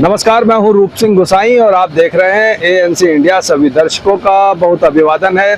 नमस्कार, मैं हूं रूप सिंह गोसाई और आप देख रहे हैं एएनसी इंडिया। सभी दर्शकों का बहुत अभिवादन है।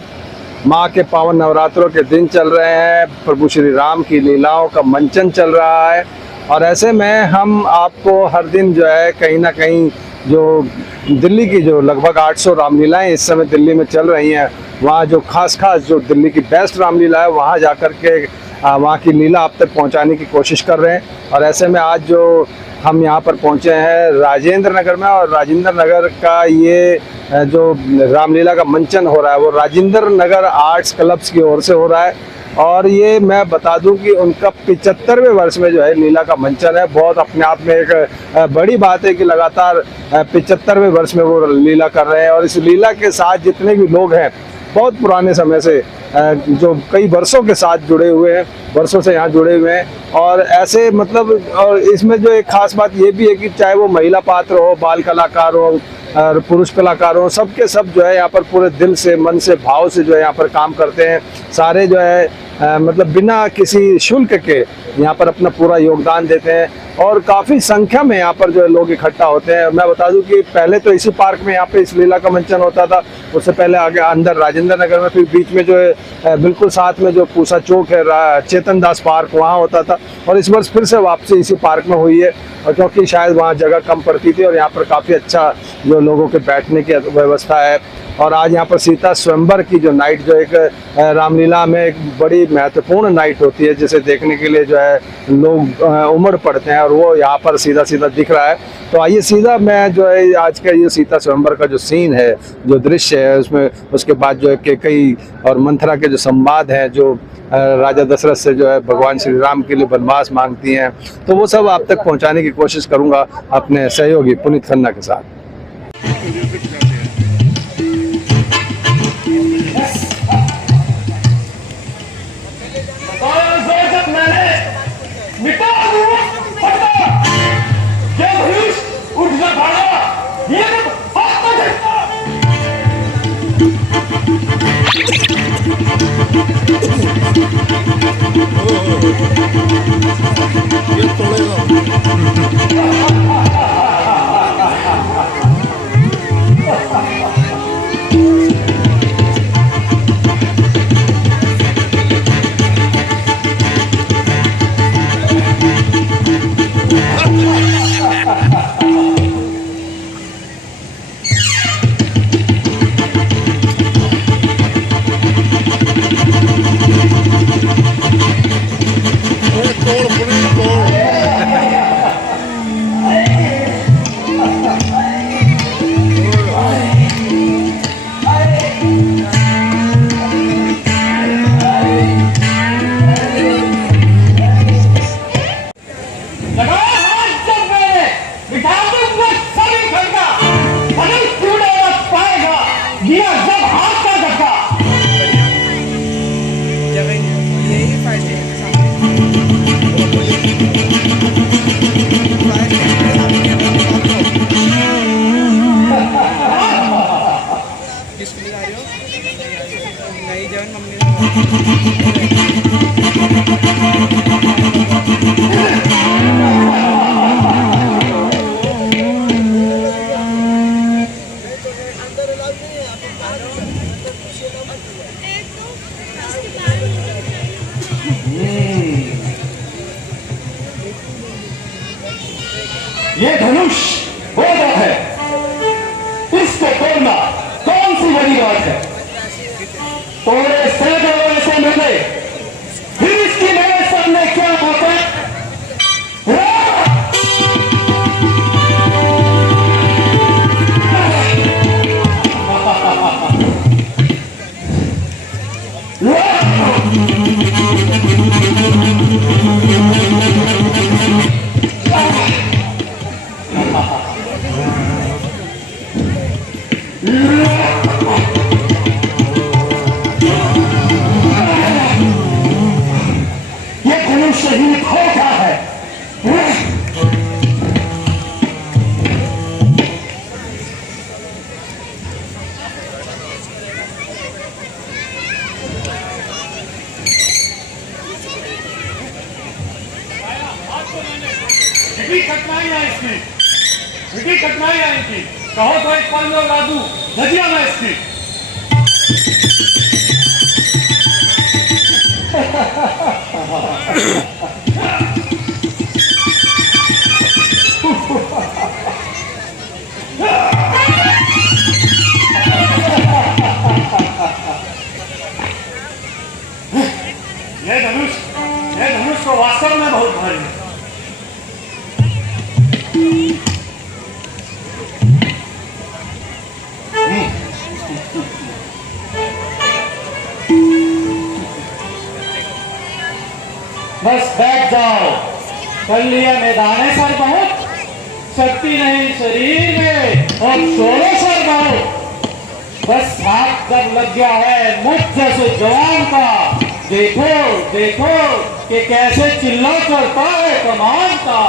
माँ के पावन नवरात्रों के दिन चल रहे हैं, प्रभु श्री राम की लीलाओं का मंचन चल रहा है और ऐसे में हम आपको हर दिन जो है कहीं ना कहीं जो दिल्ली की जो लगभग 800 रामलीलाएं इस समय दिल्ली में चल रही हैं, वहाँ जो खास जो दिल्ली की बेस्ट रामलीला है वहाँ जाकर के वहाँ की लीला आप तक पहुँचाने की कोशिश कर रहे हैं। और ऐसे में आज जो हम यहाँ पर पहुँचे हैं राजेंद्र नगर में, और राजेंद्र नगर का ये जो रामलीला का मंचन हो रहा है वो राजेंद्र नगर आर्ट्स क्लब्स की ओर से हो रहा है। और ये मैं बता दूं कि उनका 75वें वर्ष में जो है लीला का मंचन है। बहुत अपने आप में एक बड़ी बात है कि लगातार 75वें वर्ष में वो लीला कर रहे हैं। और इस लीला के साथ जितने भी लोग हैं बहुत पुराने समय से जो कई वर्षों के साथ जुड़े हुए हैं, वर्षों से यहाँ जुड़े हुए हैं। और ऐसे मतलब, और इसमें जो एक खास बात ये भी है कि चाहे वो महिला पात्र हो, बाल कलाकार हो और पुरुष कलाकार हो, सबके सब जो है यहाँ पर पूरे दिल से, मन से, भाव से जो है यहाँ पर काम करते हैं। सारे जो है मतलब बिना किसी शुल्क के यहाँ पर अपना पूरा योगदान देते हैं और काफ़ी संख्या में यहाँ पर जो है लोग इकट्ठा होते हैं। मैं बता दूं कि पहले तो इसी पार्क में यहाँ पे इस लीला का मंचन होता था, उससे पहले आगे अंदर राजेंद्र नगर में, फिर बीच में जो है बिल्कुल साथ में जो पूसा चौक है चेतन दास पार्क, वहाँ होता था। और इस वर्ष फिर से वापसी इसी पार्क में हुई है, और क्योंकि शायद वहाँ जगह कम पड़ती थी और यहाँ पर काफ़ी अच्छा जो लोगों के बैठने की व्यवस्था है। और आज यहाँ पर सीता स्वयंवर की जो नाइट, जो एक रामलीला में एक बड़ी महत्वपूर्ण नाइट होती है, जिसे देखने के लिए जो है लोग उमड़ पड़ते हैं, और वो यहाँ पर सीधा सीधा दिख रहा है। तो आइए सीधा मैं जो है आज का ये सीता स्वयंवर का जो सीन है, जो दृश्य है उसमें, उसके बाद जो है केकई और मंथरा के जो संवाद हैं, जो राजा दशरथ से जो है भगवान श्री राम के लिए वनवास मांगती हैं, तो वो सब आप तक पहुँचाने की कोशिश करूँगा अपने सहयोगी पुनीत खन्ना के साथ। ये धनुष वो बात है, इसको तोड़ना कौन सी बड़ी बात है। तोड़े सैकड़ों ऐसे मिले, फिर इसकी मेरे सामने क्या बात है। शहीद होता है। कितनी कठिनाई है इसमें। बड़ी कठिनाई आई थी, कहो तो एक पल में उड़ा दूं धजिया मैं इसकी। ये धनुष तो वास्तव में बहुत भारी है। बस बैठ जाओ, कर लिया मैदान सर बहुत, शक्ति नहीं शरीर में और शोरों सर बहुत। बस हाथ जब लग गया है मुझ जैसे जवान का, देखो देखो कि कैसे चिल्ला करता है कमान का।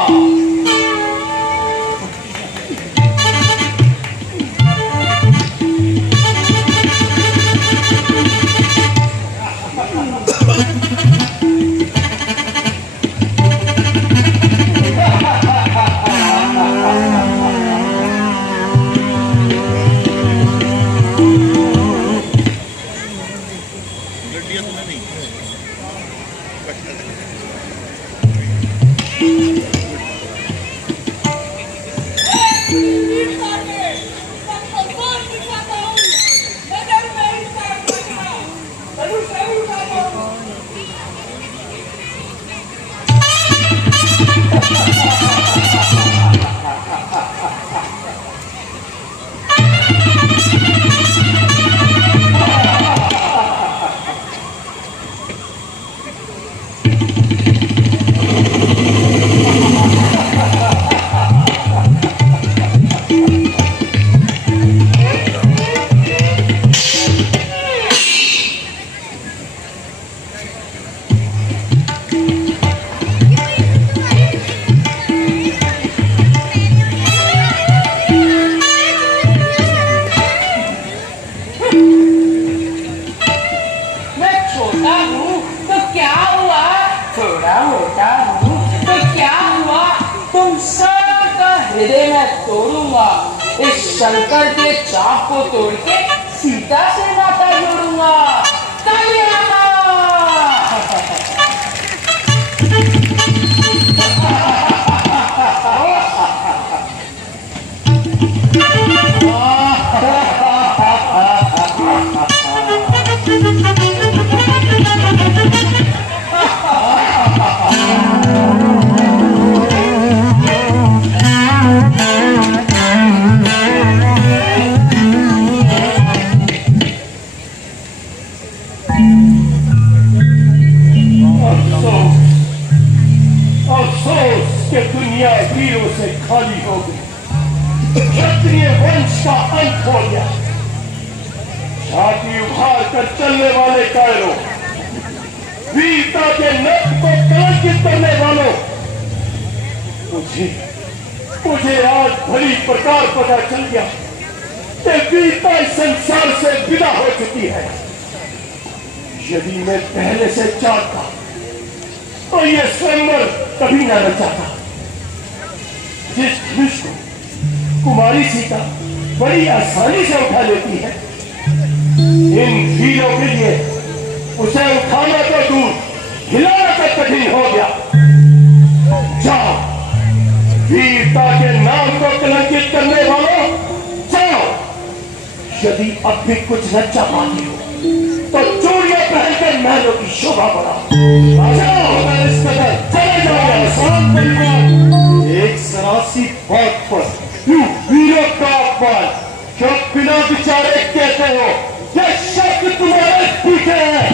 हृदय में तोड़ूंगा, इस शंकर के चाप को तोड़ के सीता से नाता जोड़ूंगा। वीरों से खाली हो गई, क्षत्रिय वंश का अंत हो गया। छाती उभार कर चलने वाले कायरों, वीरता के नख को कलंकित करने वालों, मुझे आज भली प्रकार पता चल गया कि वीरता इस संसार से विदा हो चुकी है। यदि मैं पहले से जानता तो ये स्वयंवर कभी न रचाता। जिस धनुष को कुमारी सीता बड़ी आसानी से उठा लेती है, इन वीरों के लिए उसे उठाना तो दूर, हिलाना तो कठिन हो गया। जाओ, वीरता के नाम को कलंकित करने वालों, जाओ। यदि अब भी कुछ न चाह पाते हो तो चूड़ियां पहनकर महलों की शोभा बढ़ाओ। चले जाओ। शांत परिवार, एक सरासी बात पर वीरों का अपमान क्यों बिना विचारे कहते हो? ये शब्द तुम्हारे पीछे है।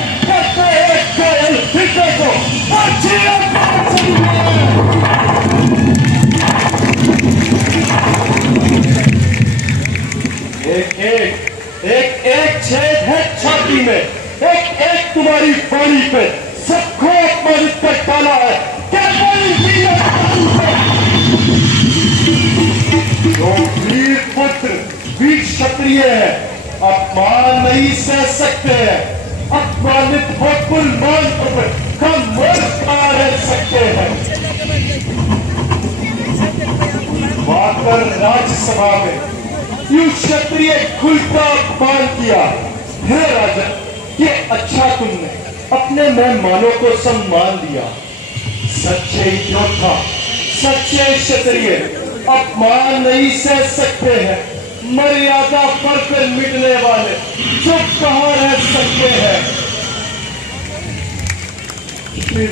एक छेद है छाती में, एक तुम्हारी बाणी पे, सबको अपमानित कर डाला है। जो वीर पुत्र वीर क्षत्रिय है, अपमान नहीं सह सकते हैं। अपमानित होकर मान पर कम रह सकते हैं। वाकर राज सभा में यूं क्षत्रिय खुलता अपमान किया। है राजन, ये अच्छा तुमने अपने मेहमानों को सम्मान दिया। सच्चे योद्धा, सच्चे क्षत्रिय अपमान नहीं सह सकते हैं। मर्यादा पर कर मिटने वाले चुप कहाँ रह सकते हैं। श्री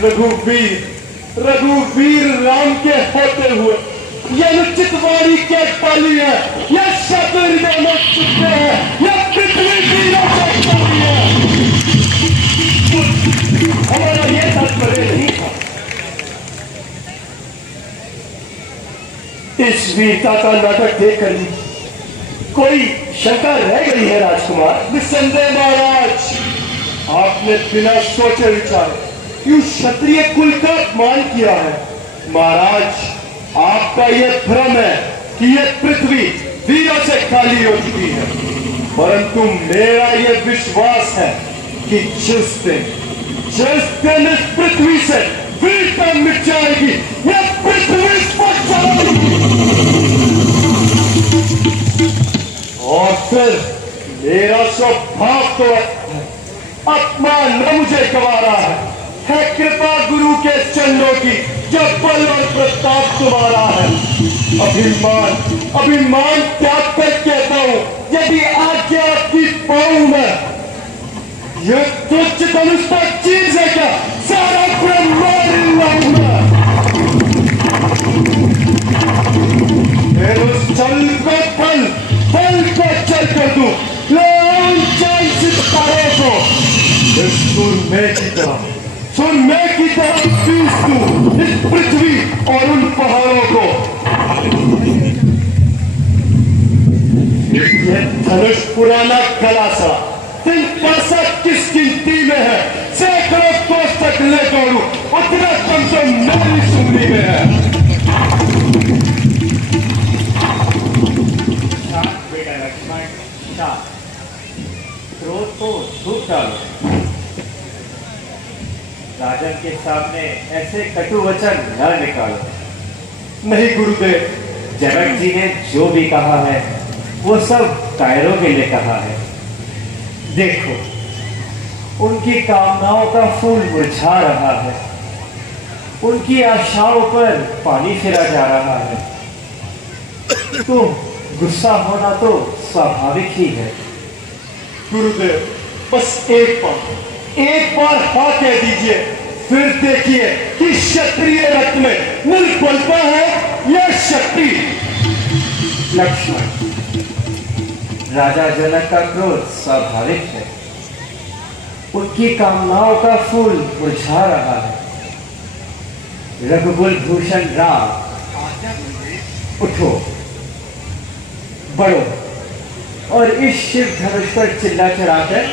रघुवीर राम के होते हुए ये अनुचित वाणी क्या पाली है, यह शब्द हृदय में चुपते हैं, यह पृथ्वी वीरों से पाली है। हमारा यह तात्पर्य नहीं था। इस वीरता का नाटक देखकर कोई शंका रह गई है राजकुमार? निस्संदेह महाराज, आपने बिना सोचे विचारे यूं क्षत्रिय कुल का अपमान किया है। महाराज, आपका यह भ्रम है कि यह पृथ्वी वीरों से खाली हो चुकी है, परंतु मेरा यह विश्वास है कि जिस दिन इस पृथ्वी से वीरता मिट जाएगी, यह पृथ्वी स्पर्श जाएगी और फिर मेरा स्वभाव तो अपमान न मुझे गवा रहा है कृपा गुरु के चरणों की, जो बल और प्रताप तुम्हारा है। अभिमान त्याग कर कहता हूं, यदि आज्ञा आपकी पाऊं मैं, यह तुच्छ धनुष पर चीर से क्या सारा ब्रह्मांड लाऊंगा। फिर उस चल को पल को चल कर दूं, चल सितारों को सुरमे की तरह पीस दूं इस पृथ्वी और उन पहाड़ों को। यह धनुष पुराना कला सा तिनका सब किस गिनती में है, सैकड़ों कोस तक ले दौड़ू, उतना कम तो मेरी सुननी में है। बेटा लक्ष्मण, क्रोध को धूप डालो। राजन के सामने ऐसे कटु वचन न निकालो। नहीं गुरुदेव, जनक जी ने जो भी कहा है वो सब कायरों के लिए कहा है। देखो, उनकी कामनाओं का फूल मुरझा रहा है, उनकी आशाओं पर पानी फिरा जा रहा है। तो गुस्सा होना तो स्वाभाविक ही है। गुरुदेव, बस एक बार हाँ कह दीजिए, फिर देखिए कि क्षत्रिय रक्त में निर्बलता है या शक्ति। लक्ष्मण, राजा जनक का क्रोध स्वाभाविक है, उनकी कामनाओं का फूल मुरझा रहा है। रघुकुल भूषण राम, उठो, बढ़ो और इस शिव धनुष पर चिल्ला चढ़ाकर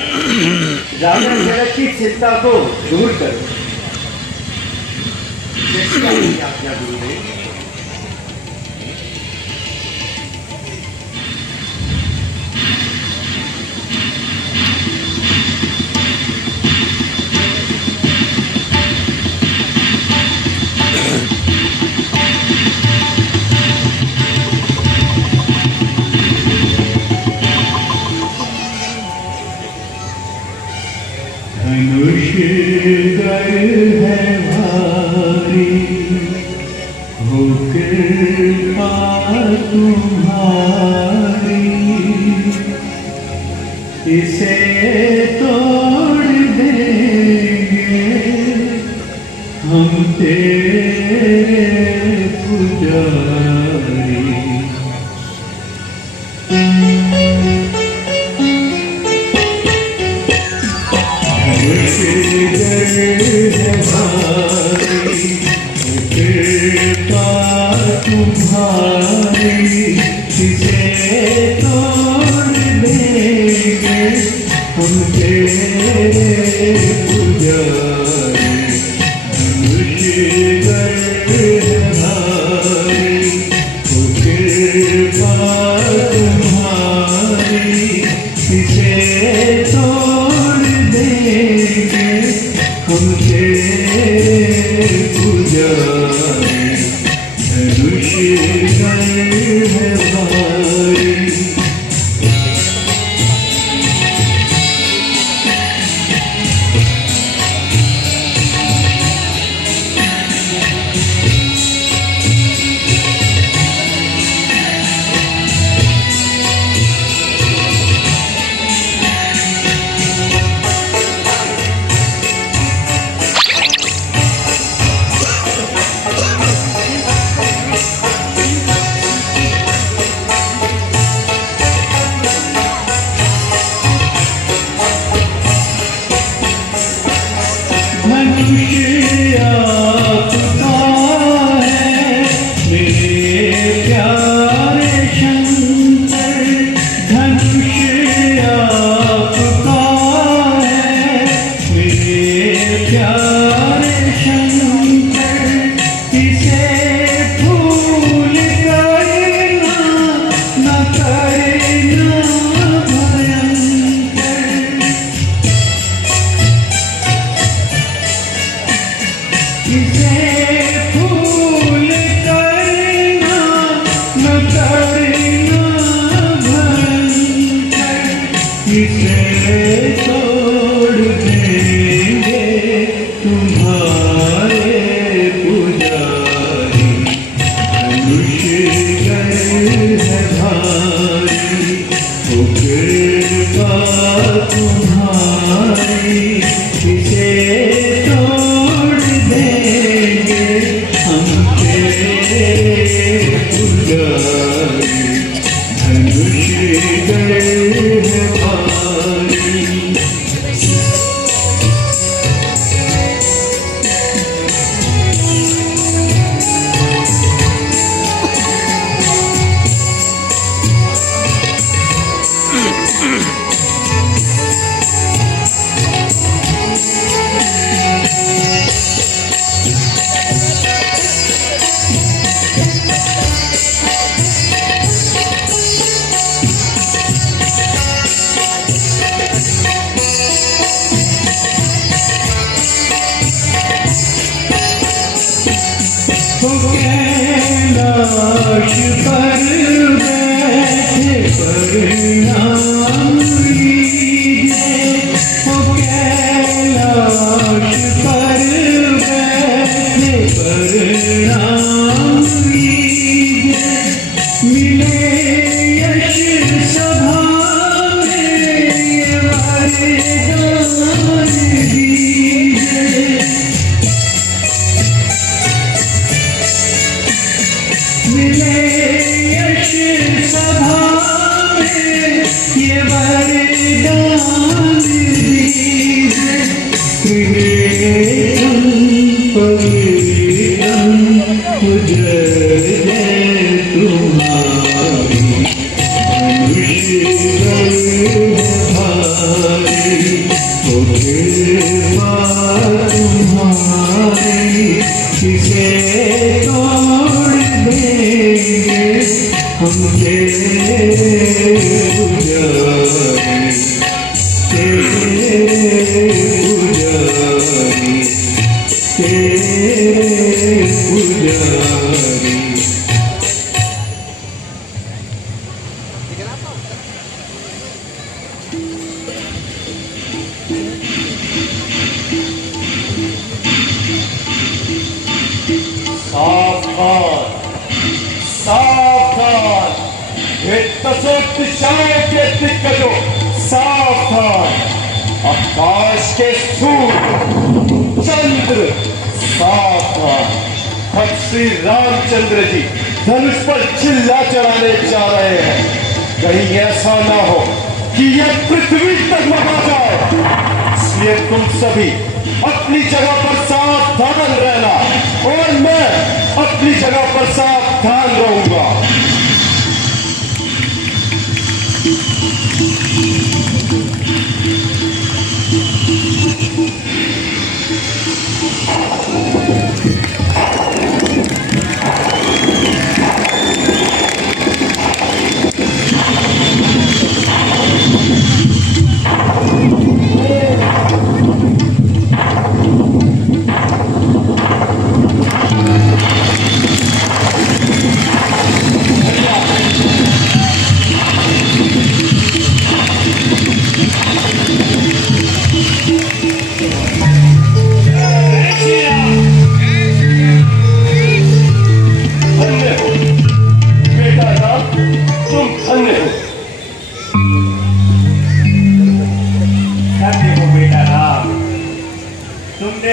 राजा जनक की चिंता को दूर करो। जैसी आपकी आज्ञा गुरुदेव। धनुषधर है भारी, हो कृपा तुम्हारी, इसे तोड़ देंगे हम तेरे पुजारी। कृपा तुम्हारी, किसे तोड़ देंगे हम तेरे पुजारी। कृपा तुम्हारी, किसे तोड़ देंगे हम तेरे पुजारी। धनुष है भारी। वो कैलाश पर बैठे प्रणाम लीजिए, वो कैलाश पर बैठे प्रणाम लीजिए, मिले यश सभा में वरदान दीजिए, मिले यश सभा में ये वरदान दीजिए, त्रिनेत्रं पवित्रं जय जय तुम्हारी, भारी हो कृपा तुम्हारी, किसे तोड़ देंगे हम तेरे पुजारी, तेरे पुजारी, तेरे पुजारी। सावधान, सावधान, ये तसों दिशाओं के दिग्गजों, सावधान, आकाश के सूर्य चंद्र, सावधान, अब श्री रामचंद्र जी धनुष पर चिल्ला चढ़ाने जा रहे हैं। कहीं ऐसा ना हो कि यह पृथ्वी तक लगा जाए, इसलिए तुम सभी अपनी जगह पर सावधान रहना और मैं अपनी जगह पर सावधान रहूंगा।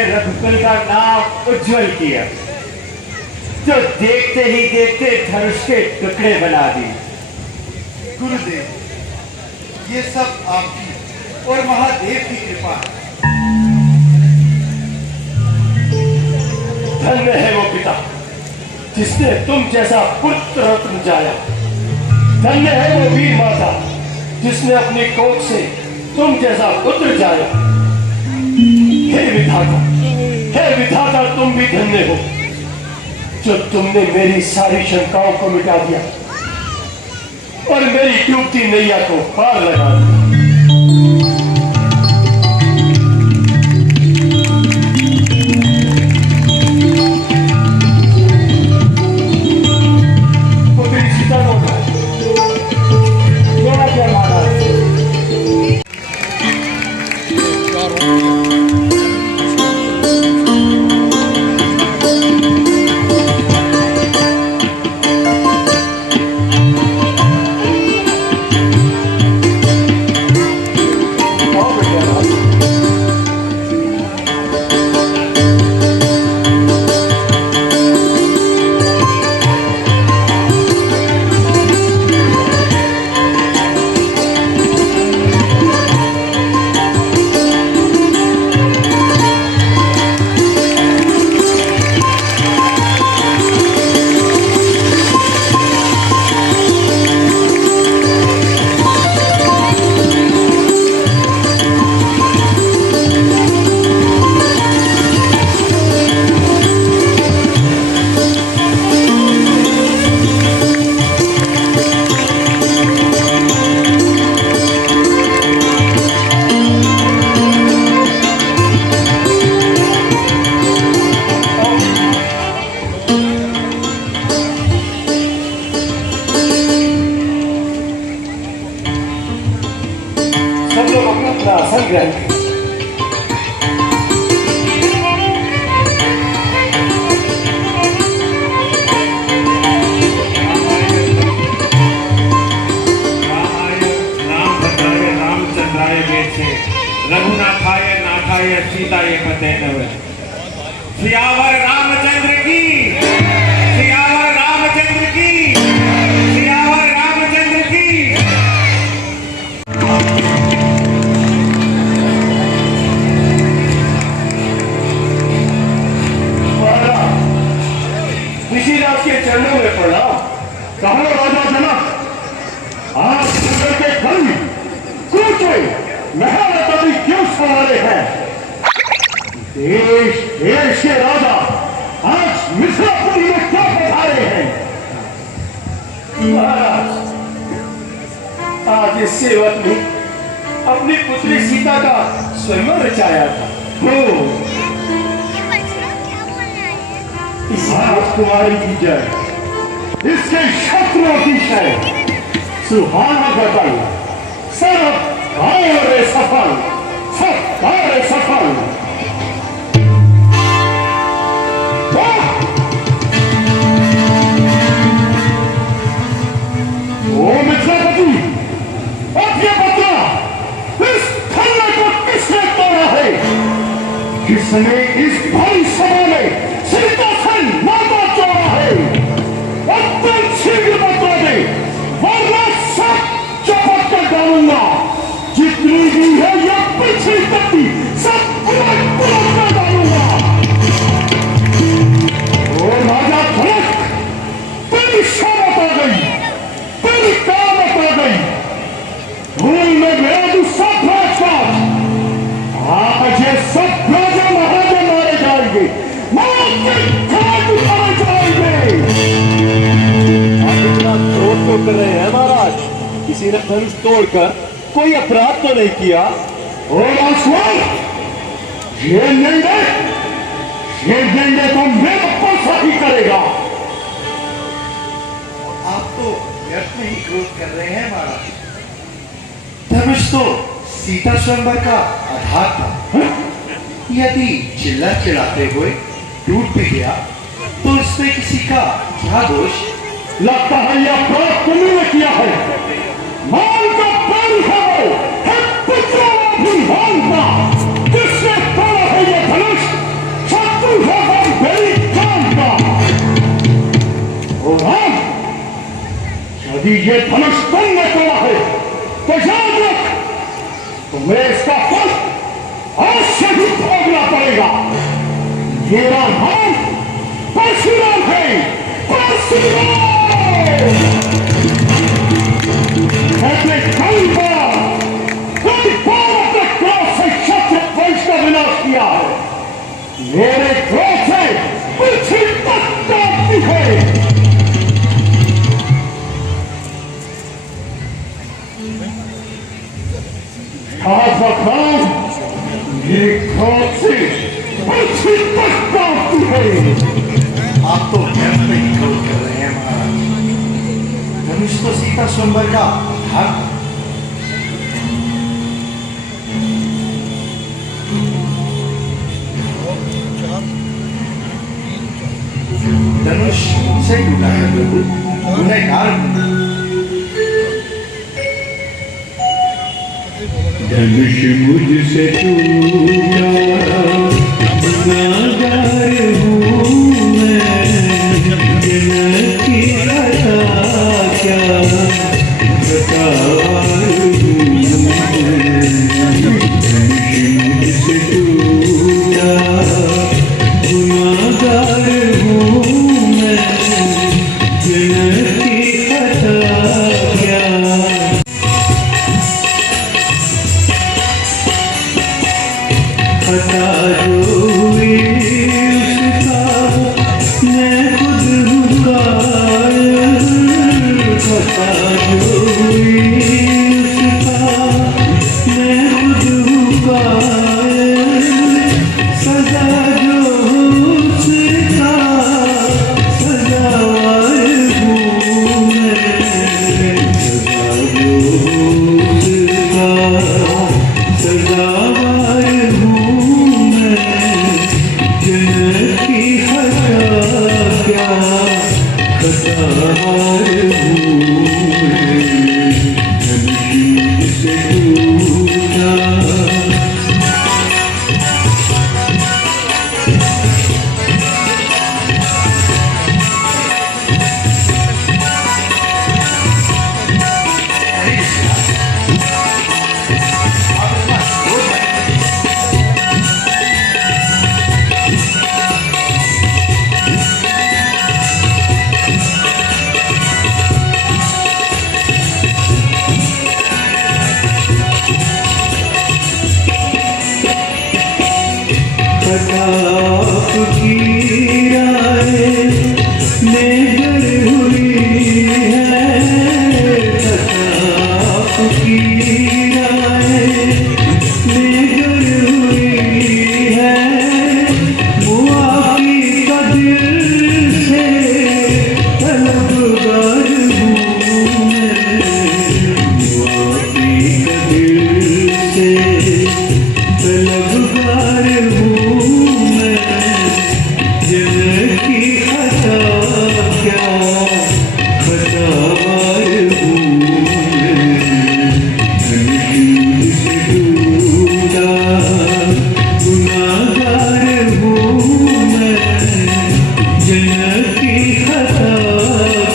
रघुकुल का नाम उज्जवल किया, जो देखते ही देखते धनुष के टुकड़े बना दिए। गुरुदेव, ये सब आपकी और महादेव की कृपा है। धन्य है वो पिता जिसने तुम जैसा पुत्र रत्न जाया। धन्य है वो वीर माता जिसने अपनी कोख से तुम जैसा पुत्र जाया। हे विधाता, तुम भी धन्य हो जो तुमने मेरी सारी शंकाओं को मिटा दिया और मेरी डूबती नैया को पार लगा दिया। सियावर रामचंद्र की, सियावर रामचंद्र की, सियावर रामचंद्र की। ऋषिराज के चरणों में प्रणाम। कहो राजा जनक, आज नगर के खंड कूचे महल कभी क्यों सवारे हैं? देश देश के राजा आज मिथिलापुरी में क्या पधारे हैं? महाराज, आज इस सेवक ने अपनी पुत्री सीता का स्वयं रचाया था। इस राजकुमारी की जय, इसके शत्रुओं की जय, सुहाना बदल, सब कार्य सफल, सब कार्य सफल। ओ मिथिलापति, अब ये बता, इस खन्ने को किसने तोड़ा है? किसने इस भारी सभा में सीता से नाता जोड़ा है? अत्यंत शीघ्र बता दे, वरना सब चपट कर डालूंगा। जितनी भी है या पिछली तकती सब उलट पुलट कर डालूंगा। ओ राजा जनक, तेरी शामत आ गई, तेरी कामत आ गई। भूल में गया तू सब राजपाट। आज ये सब राजा महाराजा मारे जाएंगे, मौत के घाट उतारे जाएंगे। आप इतना क्रोध तो कर रहे हैं महाराज, किसी ने धनुष तोड़कर कोई अपराध तो नहीं किया। और राजकुमार, ये निर्णय तो मेरा पैसा ही करेगा। आप तो व्यर्थ में ही क्रोध कर रहे हैं महाराज। धनुष तो सीता स्वयंवर का आधार था। यदि चिल्ला चिल्लाते हुए टूट भी गया तो इसमें किसी का क्या दोष? लगता है यह अपराध तुमने किया है। मान का पैर है वो, है पुत्रों भी मान का। किसने तोड़ा है ये धनुष? शत्रु है वो मेरी जान का। ओ राम, यदि ये धनुष तुमने तोड़ा है तो याद रख, तुम्हें इसका फल आज से ही भोगना पड़ेगा। मेरा नाम परशुराम है, परशुराम। ऐसे कई बार अपने क्रोध से शत्रु वंश का विनाश किया है। मेरे क्रोध से पृथ्वी तक कांपती है। मेरे क्रोध से पृथ्वी तक कांपती है। आप तो व्यर्थ में ही क्रोध कर रहे हैं महाराज। धनुष तो सीता स्वयंवर का आधार था। धनुष से टूटा है प्रभु, गुनहगार हूं। धनुष मुझसे टूटा, गुनाहगार हूँ मैं। जनक की कथा क्या बतावार हूँ मैं। धनुष मुझसे टूटा, गुनाहगार हूँ मैं। जनक की कथा क्या पता जो हुई उसका मैं खुद रुका। पता जो हुई उसका मैं खुद रुका। सजा जो उसका सजावार हूँ मैं। सजा जो उसका सजावार हूँ मैं। जनक की हटा क्या खतावार हूँ मैं। धनुष से टूटा। नेगर हुई है प्रताप की राय, नेगर हुई है मुआफी का दिल से तलबगार हूँ मैं, मुआफी का दिल से तलबगार हूँ मैं, जिनकी खता क्या खतावार हूँ मैं, धनहीन से टूटा गुनाहगार हूँ मैं, जिनकी खता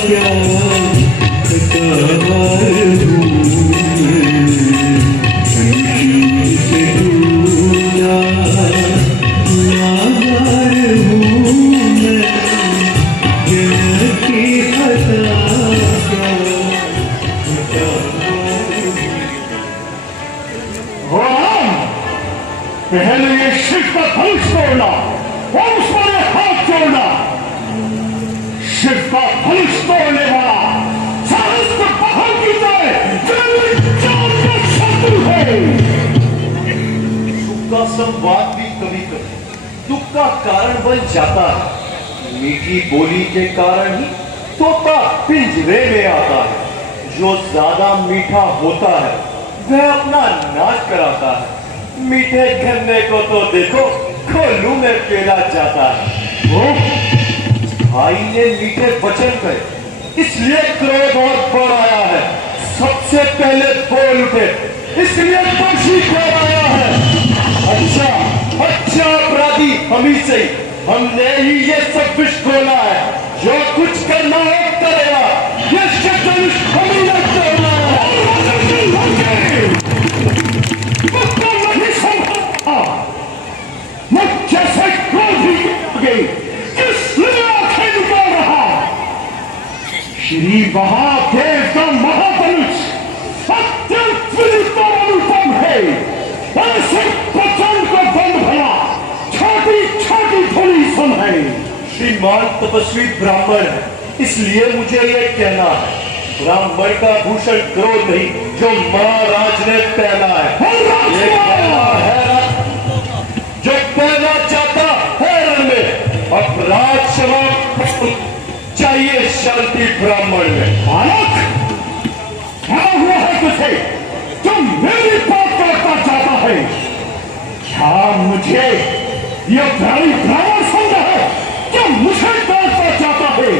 क्या खतावार हूँ मैं, धनहीन से टूटा गुनाहगार हूँ मैं, जिनकी खता क्या राम, पहले ये शिव का धनुष तोड़ना और उस पर ये हाथ जोड़ना। शिव का धनुष तोड़ने वाला सहस्त्र पहाड़ की तरह तेरी जान का शत्रु है। सुख का संवाद भी कभी कभी दुख का कारण बन जाता है। मीठी बोली के कारण ही तोता पिंजरे में आता है। जो ज्यादा मीठा होता है वह अपना नाच कराता है। मीठे गन्ने को तो देखो खोलू में पेला जाता है। वो भाई ने मीठे वचन कहे इसलिए क्रोध और बढ़ आया है। सबसे पहले बोल उठे इसलिए बंशी खोल आया है। अच्छा अच्छा अपराधी हम ही सही, हमने ही ये सब विष खोला है। जो कुछ करना है करेगा, ये शतरुष हम ही ने तोड़ना है। मुझको नहीं संभलता, मुझ जैसे क्रोधी गई किसलिए आंखें निकाल रहा। श्री महादेव का महाधनुष अत्यंत विदित और अनुपम है। ऐसे प्रचंड को बंद भला छोटी छोटी थोड़ी सुन है। श्रीमान तपस्वी ब्राह्मण है इसलिए मुझे ये कहना है। ब्राह्मण का भूषण क्रोध नहीं जो महाराज ने पहना है। ये कहना है जो पहना चाहता है रण में अपराध क्षमा चाहिए शांति ब्राह्मण में। बालक, क्या हुआ है तुझे? तुम मेरी बात करना चाहता है? क्या मुझे यह ब्राह्मण समझा है? क्या मुझे काटना चाहता है?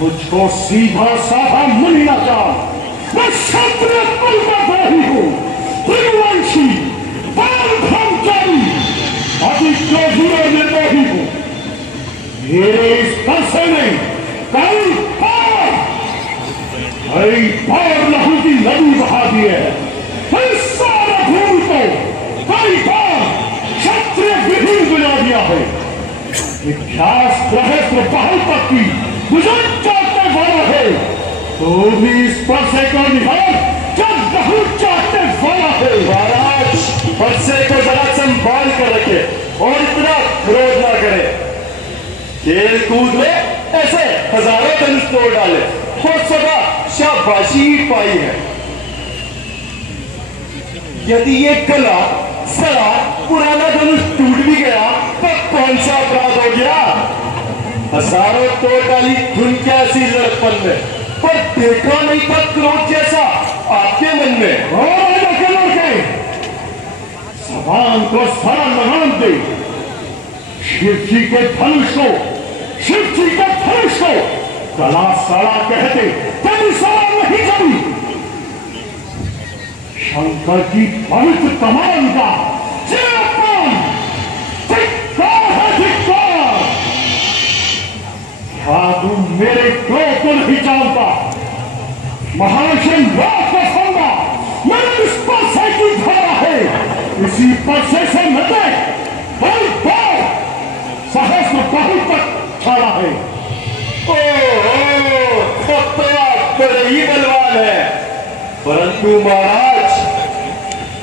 मुझको सीधा साधा मुनि ना जान। मैं क्षत्रिय कुल का द्रोही हूँ, त्रिवंशी, बाल ब्रह्मचारी, अधिक्रोधी और निर्मोही हूँ। मेरे इस परसे में कई बार लहू की नदी बहा दी है। इस सारे भूमि को कई बार क्षत्रिय विहीन बना दिया है। इतिहास रहस्य बहुत तक की गुजर चाटने वाला है, तो भी इस परसे को निहार जब लहू चाटने वाला है। महाराज परसे को जरा संभाल कर रखे और इतना क्रोध ना करे। खेल कूद में ऐसे हजारों धनुष तोड़ डाले और सदा शाबाशी पाई है। यदि ये गला सड़ा पुराना धनुष टूट भी गया तो कौन सा अपराध हो गया। हजारों तोड़ डाली धुन कैसी लड़कपन में, पर देखा नहीं था क्रोध जैसा आपके मन में। सवान को सरल नाम दे। शिव जी के धनुष को, शिव जी के धनुष को गला सड़ा कहते कभी सड़ा नहीं कभी। शंकर की पवित्र कमान का अपमान धिक्कार है, धिक्कार। क्या तू मेरे क्रोध को नहीं जानता? महाशय रात का फंदा मेरे इस परसे की धारा है। इसी परसे से मिलते हर बार सहस्त्र बहुत तक छाड़ा है। तब तो आप बड़े ही बलवान है। परंतु महाराज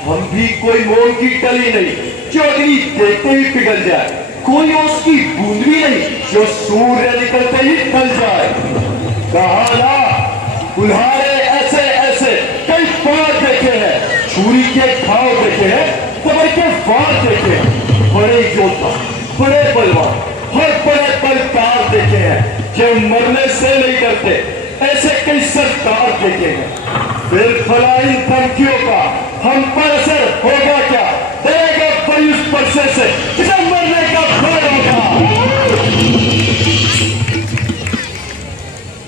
हम भी कोई मोम की टली नहीं जो अग्नि देखते ही पिघल जाए। कोई उसकी बूंद भी नहीं जो सूर्य निकलते ही ढल जाए। कहा ना, कुल्हाड़े ऐसे ऐसे कई बार देखे हैं, छुरी के घाव देखे हैं, कबर के वार देखे हैं, बड़े योद्धा, बड़े बलवान, हर बड़े बलकार देखे हैं जो मरने से नहीं डरते, ऐसे कई सरदार देखे हैं। फिर भला इन धमकियों का हम पर असर होगा क्या? देगा वही उस परसे से जिसे मरने का भय होगा।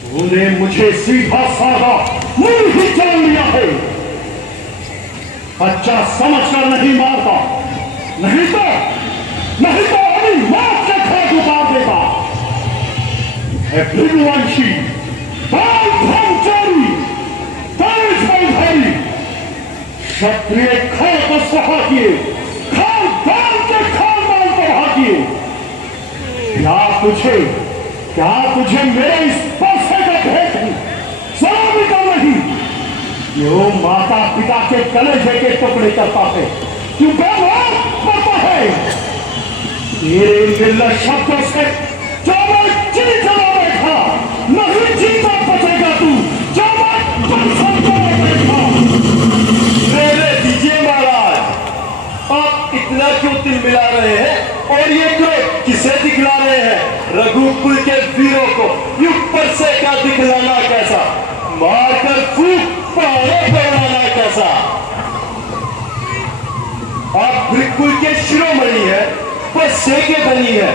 तूने मुझे सीधा साधा मुंह ही जान लिया है। अच्छा समझकर नहीं मारता, नहीं तो अभी मौत के घर उतार देगा। है भृगुवंशी, बाल ब्रह्मचारी, तेज बलधारी, क्षत्रिय खर को सहा किए, खानदान के खानदान को बहा किए। क्या तुझे मेरे इस पैसे का भेद समझता नहीं? क्यों माता पिता के कलेजे के टुकड़े करता है? क्यों बेमौत करता है? तेरे निर्लज शब्दों से जो मैं जी चला बैठा, नहीं जीता बचेगा तू, जो मैं तुम समझा बैठा। मेरे दीजिए महाराज, आप इतना क्यों तिल मिला रहे हैं और ये क्रोध किसे दिखला रहे हैं? रघुकुल के वीरों को युग पर से का दिखलाना कैसा? मारकर फूक पहाड़ों पर उड़ाना कैसा? आप रघुकुल के शिरोमणि है, पर सेके बनी है,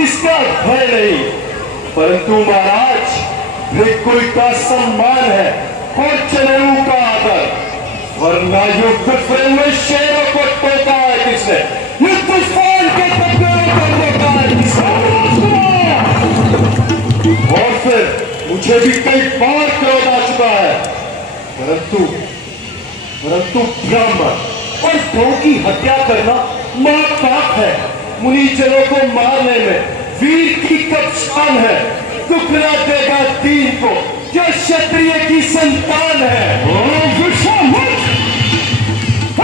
इसका भय नहीं, परंतु महाराज रघुकुल का सम्मान है और जनेऊ का आदर, वरना युद्ध फिल्म में शेरों को टोका है किसने? युद्ध स्थान के टकरों को टोका है किसने? और फिर मुझे भी कई बार क्रोध आ चुका है, परंतु ब्राह्मण और गौ की हत्या करना महापाप है। मुनिजनों को मारने में वीर की कब शान है? दुखना देगा दीन को जो क्षत्रिय की संतान है।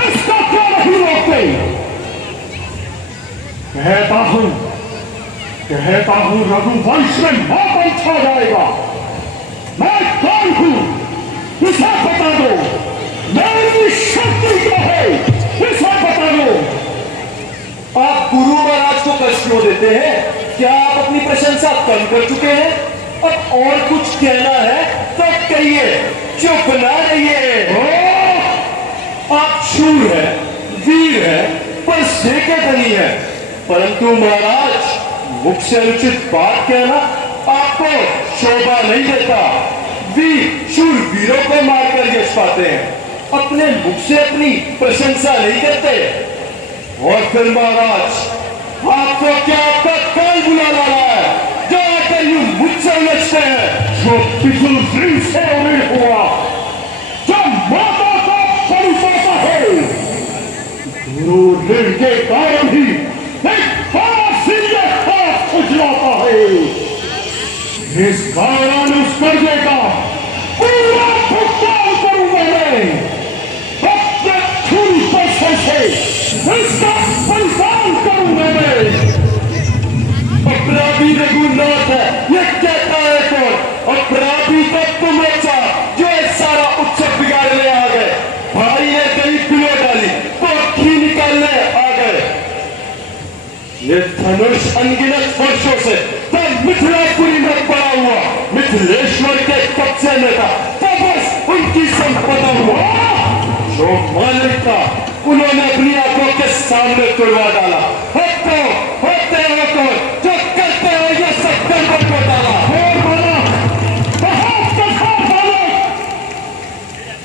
इसका क्या नहीं रोकते? कहता हूं रघुवंश में मातम छा जाएगा। मैं कौन हूं इसे बता दो, मेरी शक्ति क्या है इसे बता दो। आप गुरु महाराज को कष्ट क्यों देते हैं? क्या आप अपनी प्रशंसा कम कर चुके हैं? अब और कुछ कहना है तो कहिए, चुप ना रहिए। आप शूर है, वीर है, पर सेके धनी है, परंतु महाराज मुख से अनुचित बात कहना आपको शोभा नहीं देता। वीर शूर वीरों को मारकर यश पाते हैं, अपने मुख से अपनी प्रशंसा नहीं करते। और फिर महाराज आपको क्या आपका काल बुला रहा है जो आकर यूं मुझसे उलझते हैं? जो पिछुल से अमीर हुआ, जो माता का परिसाता है, गुरु ऋण के कारण ही एक सीधे हाथ खुजलाता है। इस कारण उस कर्जे का पूरा भुगतान करूंगा मैं। अपने खून पैसे से इसका परिधान करूंगा मैं। अपराधी रघुनाथ है, ये कहता है कौन? अपराधी तो तुम अच्छा जो एक सारा उत्सव बिगाड़ने आ गए। भाई ने कहीं पिलो डाली तो अखी निकालने आ गए। ये धनुष अनगिनत वर्षों से तब मिथिलापुरी में पड़ा हुआ मिथिलेश्वर के कब्जे में था, तब बस उनकी संपदा हुआ। जो मालिक था उन्होंने अपनी आंखों के सामने तुड़वा डाला। होते हो कौन जो करते हो ये सब गड़बड़ को डाला?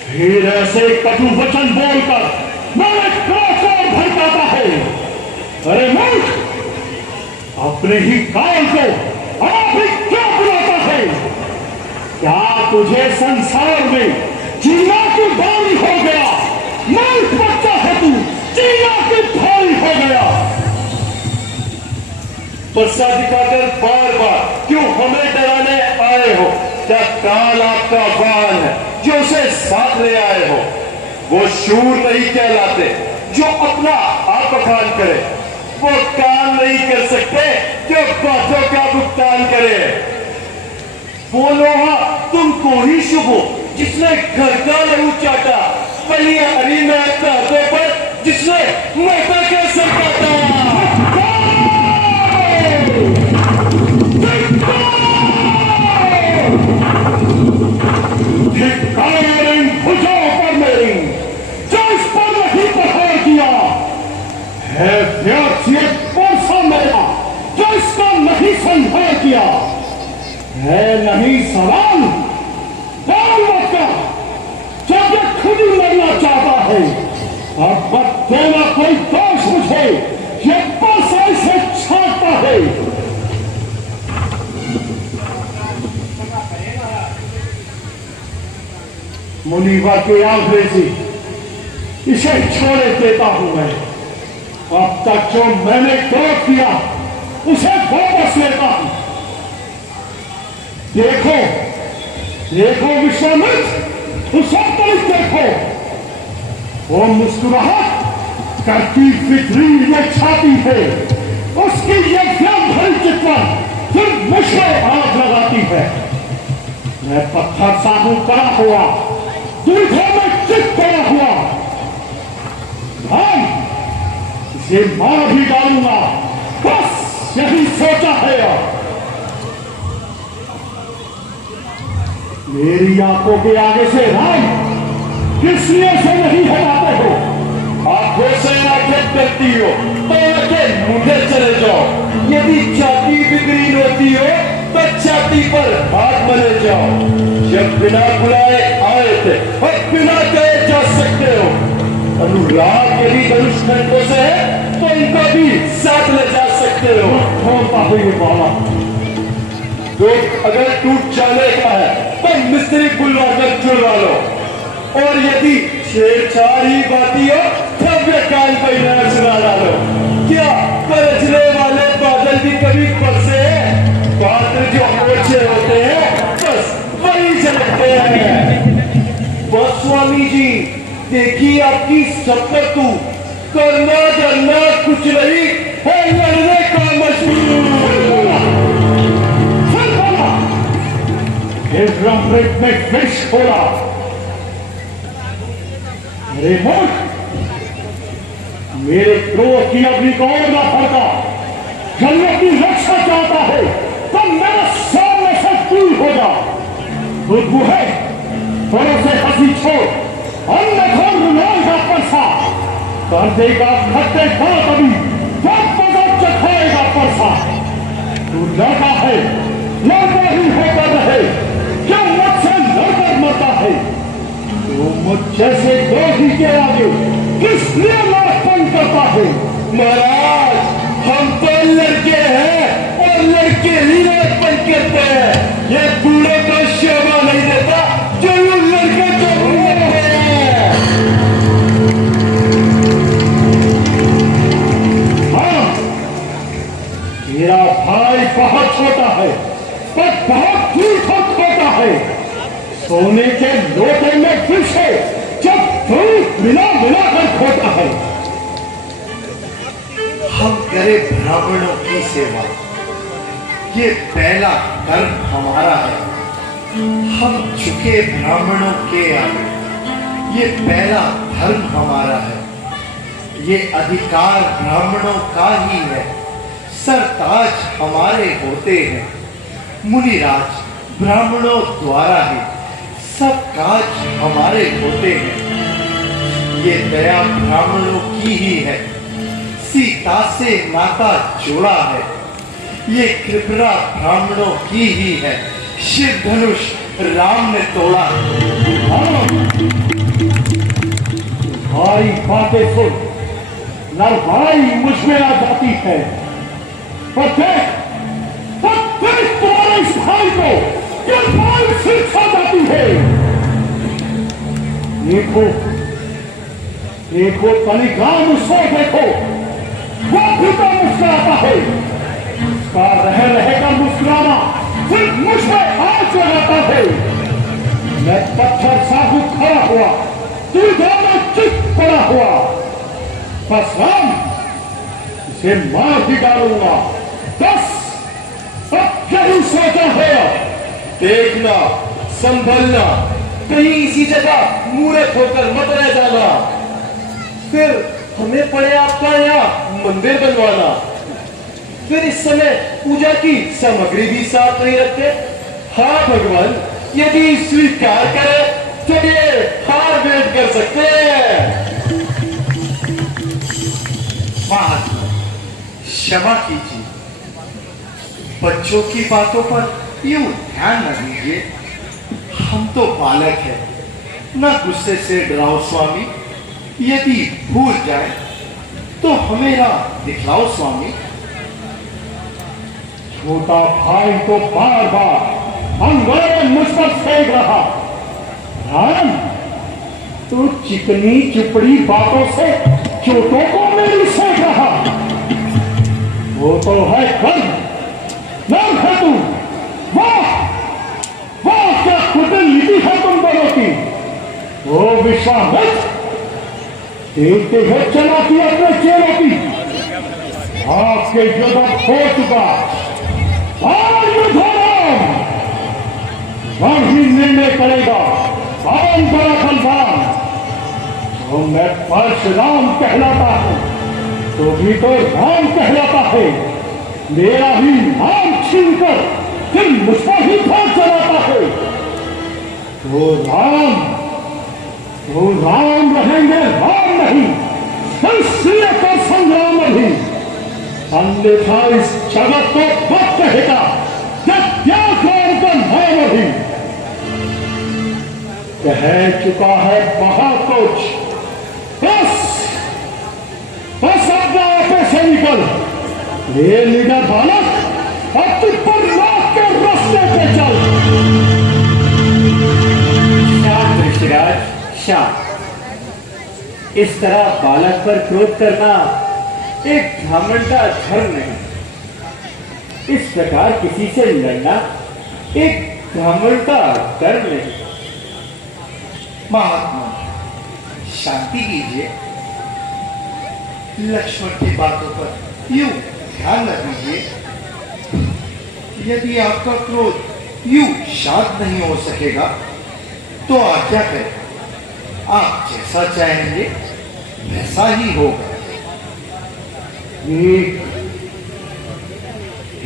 फिर ऐसे कटु वचन बोलकर मेरे क्रोध को भड़काता है। अरे मूर्ख, अपने ही काल को आप ही क्यों बुलाता है? क्या तुझे संसार में जीना की भारी हो गया? मूर्ख बच्चा है तू, जीना की भारी हो गया। परसा दिखाकर बार बार क्यों हमें डराने आए हो? क्या काल आपका वाहन है जो उसे साथ ले आए हो? वो शूर नहीं कहलाते जो अपना आप बखान करे, वो काम नहीं कर सकते जो बातों का भुगतान करे। वो लोहा तुमको ही शुभ हो जिसने घर का लहू चाटा, बलिहारी में दादों पर जिसने माता का सर काटा। भुजाओं पर मेरी जो इस पर नहीं प्रहार किया है, व्यर्थ ये परसा मेरा जो इसका नहीं संहार किया है। नहीं सवाल मत कर जब ये खुद ही मरना चाहता है। अब मत देना कोई दोष मुझे, ये परसा इसे छाटता है। मुनीवा के आंकड़े से इसे छोड़े देता हूं मैं। अब तक जो मैंने गलत किया उसे वापस लेता हूं। देखो देखो विश्वामित्र, उसे तरफ देखो, वो मुस्कुराहट करती फिक्री ये छाती है, उसकी ये व्यंग भरी चितवन फिर मुझे आग लगाती है। मैं पत्थर सा हूं पड़ा हुआ, दूल्हे में चित पड़ा हुआ, हम इसे मार भी डालूंगा, बस यही सोचा है। मेरी आंखों के आगे से राम किस लिए से नहीं हटाते हो? आंखों से आंखें करती हो तो आगे मुझे चले जाओ। यदि छाती बिगड़ी होती हो तो छाती पर हाथ मले जाओ। जब बिना बुलाए आए थे और बिना गए जा सकते हो। अनुराग यदि धनुष खंडों से है तो इनको भी साथ ले जा सकते हो। छोड़ता हूं ये बाबा, तो अगर टूट जाने का है तो मिस्त्री बुलवा कर जुड़वा लो। और यदि छेड़छाड़ ही बाती हो भव्य काल को इनाम सुना डालो। क्या बरसने वाले बादल भी कभी बरसे हैं? बादल जो ओछे होते हैं बस वही झलकते हैं। बस स्वामी जी देखिए आपकी सकतू, करना करना कुछ नहीं है, लड़ने का मजबूर। रमृत में विष खोला। अरे मूर्ख, मेरे क्रोध की अग्नि को और ना भड़का। जब अपनी रक्षा चाहता है तो मेरे सामने से दूर हो जा। बुद्धू है थोड़े से हंसी छोड़, अन्यथा रुलाएगा परसा, कर देगा खट्टे खा कभी जब मदद चखाएगा परसा। तू लड़का है, लड़का ही होकर रहे, क्यों मुझसे लड़कर मरता है? तो मुझ जैसे दोषी के आगे किस लिए नाटन करता है? महाराज हम तो लड़के हैं और लड़के ही नाटन करते हैं। ये बूढ़े को शोभा नहीं देता जो ये लड़के जो बूढ़े हैं। हाँ, मेरा भाई बहुत छोटा है पर बहुत दूर तक छोटा है। सोने के लोटे में विष है जब दूध मिला मिला कर खोता है। हम करें ब्राह्मणों की सेवा, ये पहला कर्म हमारा है। हम झुके ब्राह्मणों के आगे, ये पहला धर्म हमारा है। ये अधिकार ब्राह्मणों का ही है, सरताज हमारे होते हैं। मुनिराज ब्राह्मणों द्वारा ही सब काज हमारे होते हैं। ये दया ब्राह्मणों की ही है, सीता से नाता जोड़ा है। ये कृपा ब्राह्मणों की ही है, शिव धनुष राम ने तोड़ा। भाई बातें सुन, नरभाई मुझ में आ जाती है। पर देख तुम्हारे इस भाई को ये भाई शिक्षा जाती है। देखो देखो तनिगाम उसको देखो, वो भी तो मुस्कुराता है। उसका रहेगा मुस्कुराना सिर्फ मुझ में आग लगाता है। मैं पत्थर साहू खड़ा हुआ, तू दोनों चित पड़ा हुआ। बस राम उसे मार भी डालूंगा। बस अब यही सोचा है। देखना, संभलना, कहीं इसी जगह मूर्ख होकर मत रह जाना। फिर हमें पड़े आपका यहाँ मंदिर बनवाना। फिर इस समय पूजा की सामग्री भी साथ नहीं रखते। हाँ भगवान, यदि स्वीकार करे तो ये हार भेंट कर सकते हैं। महात्मा, क्षमा कीजिए, बच्चों की बातों पर यूं ध्यान न दीजिए। हम तो बालक हैं, न गुस्से से डराओ स्वामी। यदि भूल जाए तो हमें ना दिखलाओ स्वामी। छोटा भाई तो बार बार अंग्रेज मुझ पर फेंक रहा। राम, तू चिकनी चुपड़ी बातों से चोटों को मेरी सेक रहा। वो तो है कर्म, नर्म है तू। वाह वाह, क्या कुटिल है तुम दोनों की। वो विश्वामित्र देखते हो चलाती अपने चेहरों की। आपके युद्ध हो चुका। रण ही निर्णय करेगा कौन बड़ा बलवान। तो मैं परशुराम कहलाता हूं, तो भी तो राम कहलाता है। मेरा ही नाम छीनकर फिर मुझको ही भाग चलाता है। तो राम रहेंगे, राम नहीं। इसलिए तो संग्राम अभी, अन्यथा इस जगत को मत कहेगा जब त्याग राम का नाम अभी। कह चुका है बहुत कुछ। बस अपने आपे से निकल। ये लीडर बालक, अब तू पर लाख के रास्ते पे चल। शांत ऋषिराज, शांत। इस तरह बालक पर क्रोध करना एक घमंड का धर्म नहीं। इस प्रकार किसी से लड़ना एक घमंड का धर्म नहीं। महात्मा, शांति कीजिए। लक्ष्मण की बातों पर यूं ध्यान न दीजिए। यदि आपका क्रोध यूं शांत नहीं हो सकेगा तो आज्ञा करें। आप जैसा चाहेंगे वैसा ही होगा।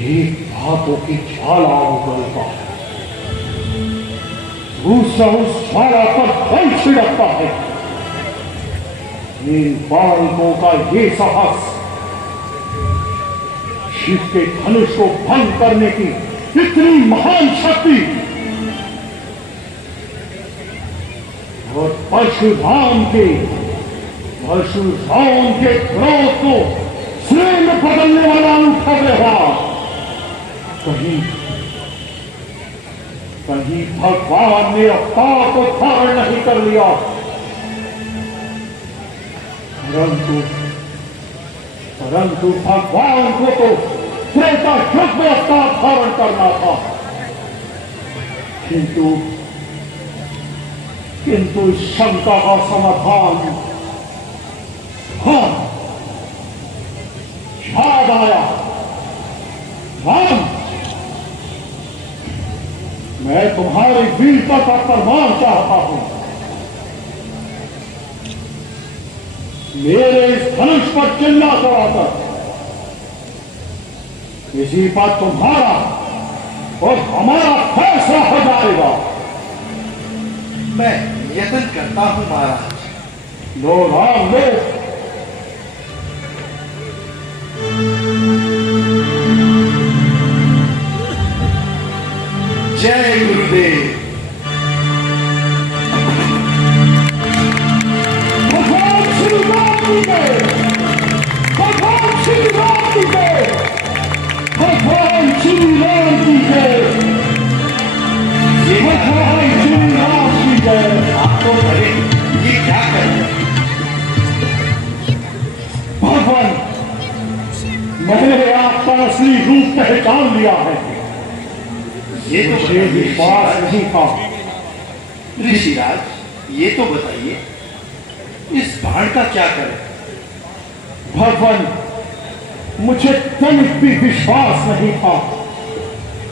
एक हाथों की ज्वाला उगलता है, दूसरा उस ज्वाला पर फल छिड़कता है। इन बालकों का ये साहस, शिव के धनुष को भंग करने की इतनी महान शक्ति, और परशुराम के क्रोध को स्वयं में बदलने वाला अनूठा व्यवहार। कहीं भगवान ने अवतार को धारण नहीं कर लिया, परंतु भगवान को तो त्रेता युग में अवतार धारण करना था। किंतु शंका का समाधान हाँ याद आया। राम, मैं तुम्हारी वीरता का प्रमाण चाहता हूं। मेरे इस धनुष पर चिल्ला कराकर इसी पर तुम्हारा और हमारा फैसला हो जाएगा। मैं यत्न करता हूं महाराज। लो राम, लो। जय गुरुदेव। भगवान श्री राम की जय। भगवान श्री राम की जय। भगवान श्री राम की जय। भगवान श्री राम की जय। आप तो भले ये क्या करें? भगवान, मैंने आपका असली रूप पहचान लिया है। ये तो मुझे विश्वास नहीं था। ऋषिराज, ये तो बताइए इस बाण का क्या करें? भगवान, मुझे तनिक भी विश्वास नहीं था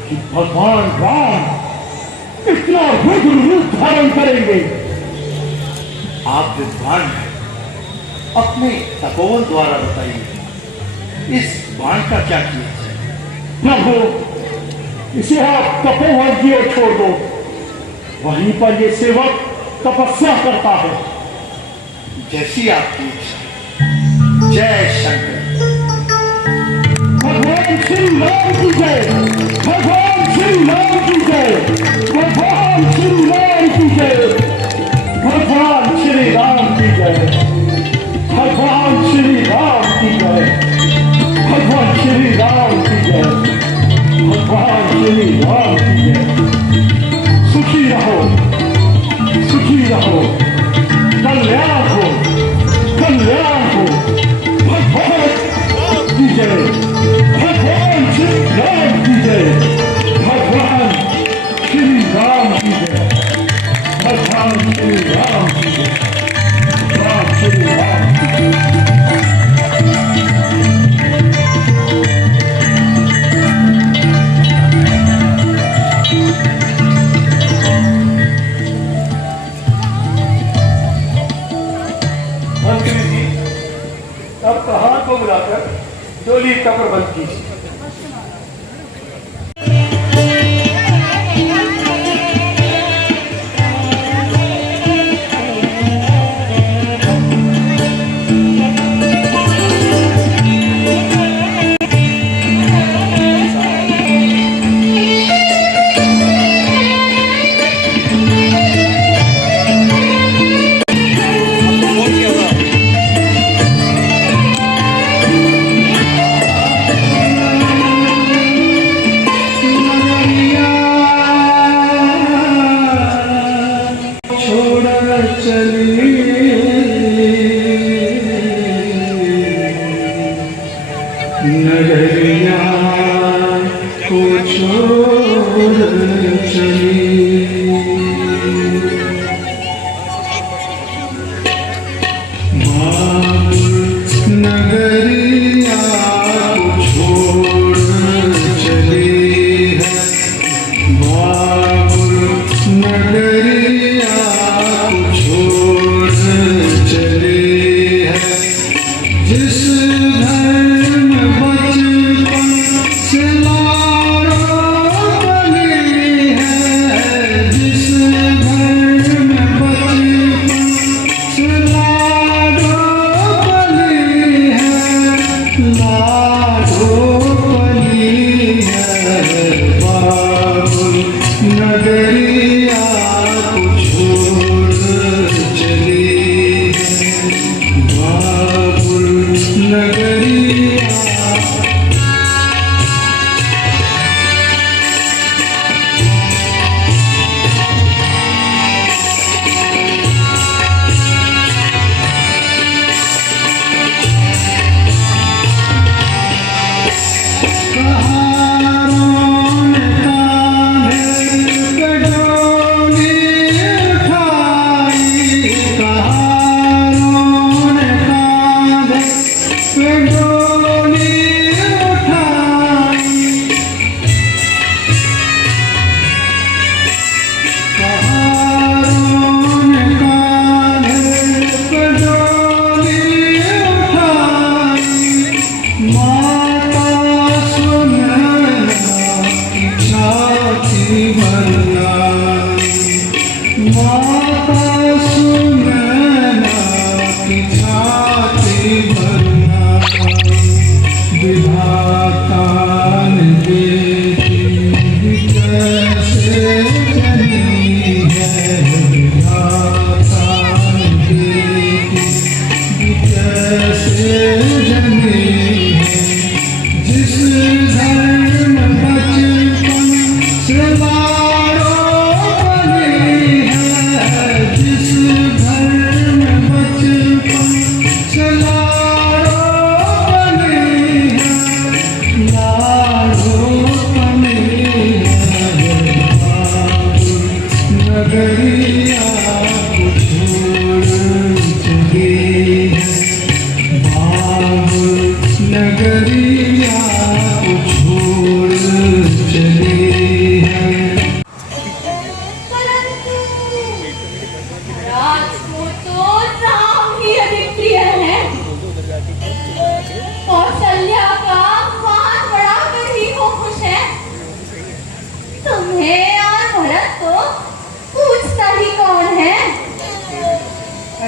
कि भगवान राम इतना रुद्र रूप धारण करेंगे। आप विद्वान हैं, अपने तपोवन द्वारा बताइए इस बाण का क्या किया जाए। प्रभु, इसे आप तपोवन की ओर छोड़ दो, वहीं पर ये सेवक तपस्या करता है। जैसी आपकी इच्छा। जय शंकर। भगवान श्री राम की जय, भगवान श्री राम की जय, भगवान श्री राम की जय, भगवान श्री राम की जय, भगवान श्री राम की जय, भगवान श्री राम की जय, भगवान श्री राम की जय। सुखी रहो, सुखी रहो, कल्याण हो, कल्याण हो। भगवान की जय, भगवान श्री राम की जय, भगवान श्री राम की जय, भगवान श्री राम की जय, भगवान श्री राम की जय। मंत्री जी, अब प्रहार को बुलाकर डोली का प्रबंध कीजिए। नगरिया को छोड़ चली, नगरिया को छोड़ चली है, बाबुल नगरिया को छोड़ चली है। जिस घर में बचपन से लाडो बनी है,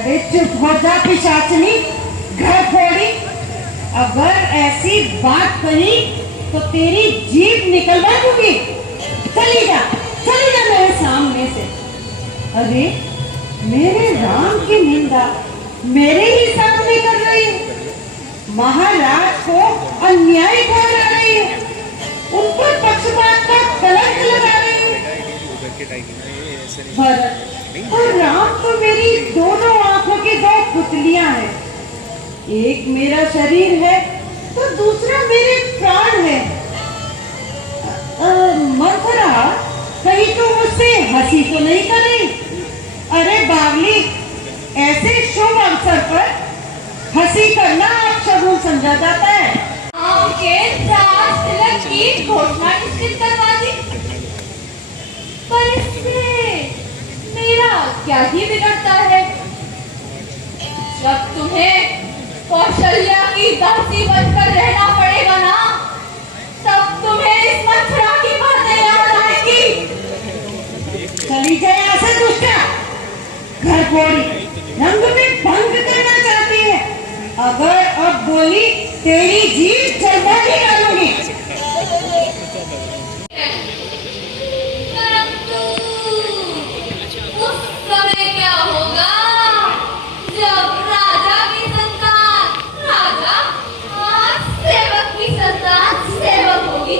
अरे चुप हो जा पिशाचनी, घर फोड़ी। अगर ऐसी बात कही तो तेरी जीभ निकलवा दूंगी। चली जा मेरे सामने से। अरे मेरे राम की निंदा मेरे ही सामने कर रही है, महाराज को अन्याय ठहरा रही है, उन पर पक्षपात का कलंक लगा रही है। भरत और राम तो मेरी दोनों आंखों की दो पुतलियां हैं। एक मेरा शरीर है तो दूसरा मेरे प्राण है। मंथरा, कहीं तो मुझसे हंसी तो नहीं कर रही? अरे बावली, ऐसे शुभ अवसर पर हंसी करना आप शगुन समझा जाता है। आपके राज तिलक की घोषणा निश्चित करवा दी, पर इससे मेरा क्या ही बिगड़ता है? जब तुम्हें कौशल्या की दासी बनकर रहना पड़ेगा ना, तब तुम्हें इस मंथरा की बातें याद आएंगी। चली जाए यहाँ से दुष्टा, घर फोड़ी, रंग में भंग करना चाहती है। अगर अब बोली तेरी जीभ जलवा के डालूंगी। परंतु उस समय क्या होगा जब राजा की संतान राजा और सेवक की संतान सेवक होगी?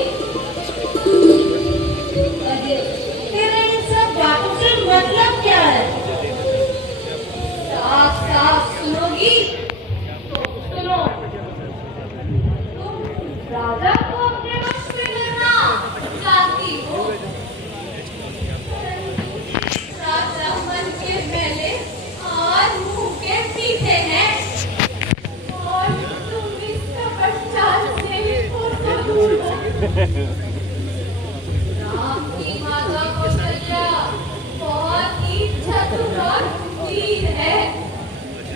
अरे तेरे इन सब बातों से मतलब क्या है? साफ साफ सुनोगी तो सुनो। तुम राजा को अपने वश में करना चाहती हो, राजा मन के पहले और मुंह के पीछे हैं, और तुम इस कपटचाल से भी फुर्सत दूर हो। राम की माता कौशल्या बहुत ही चतुर और वीर है।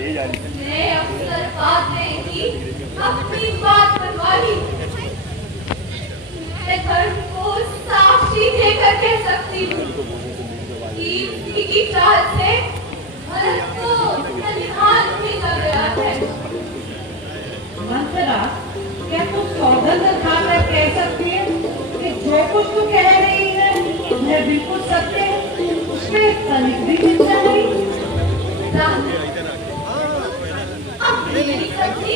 मैं अवसर पाते ही अपनी बात बनवा ली। मैं धर्म को साक्षी देकर कह सकती हूँ कि उसी की चाल से भरत को बलिहान भेजा गया है। मंथरा, क्या तू सौगंध खाकर कह सकती है कि जो कुछ तू कह रही है वह बिल्कुल सत्य है, उसमें तनिक भी चिंता नहीं? अब मेरी सच्ची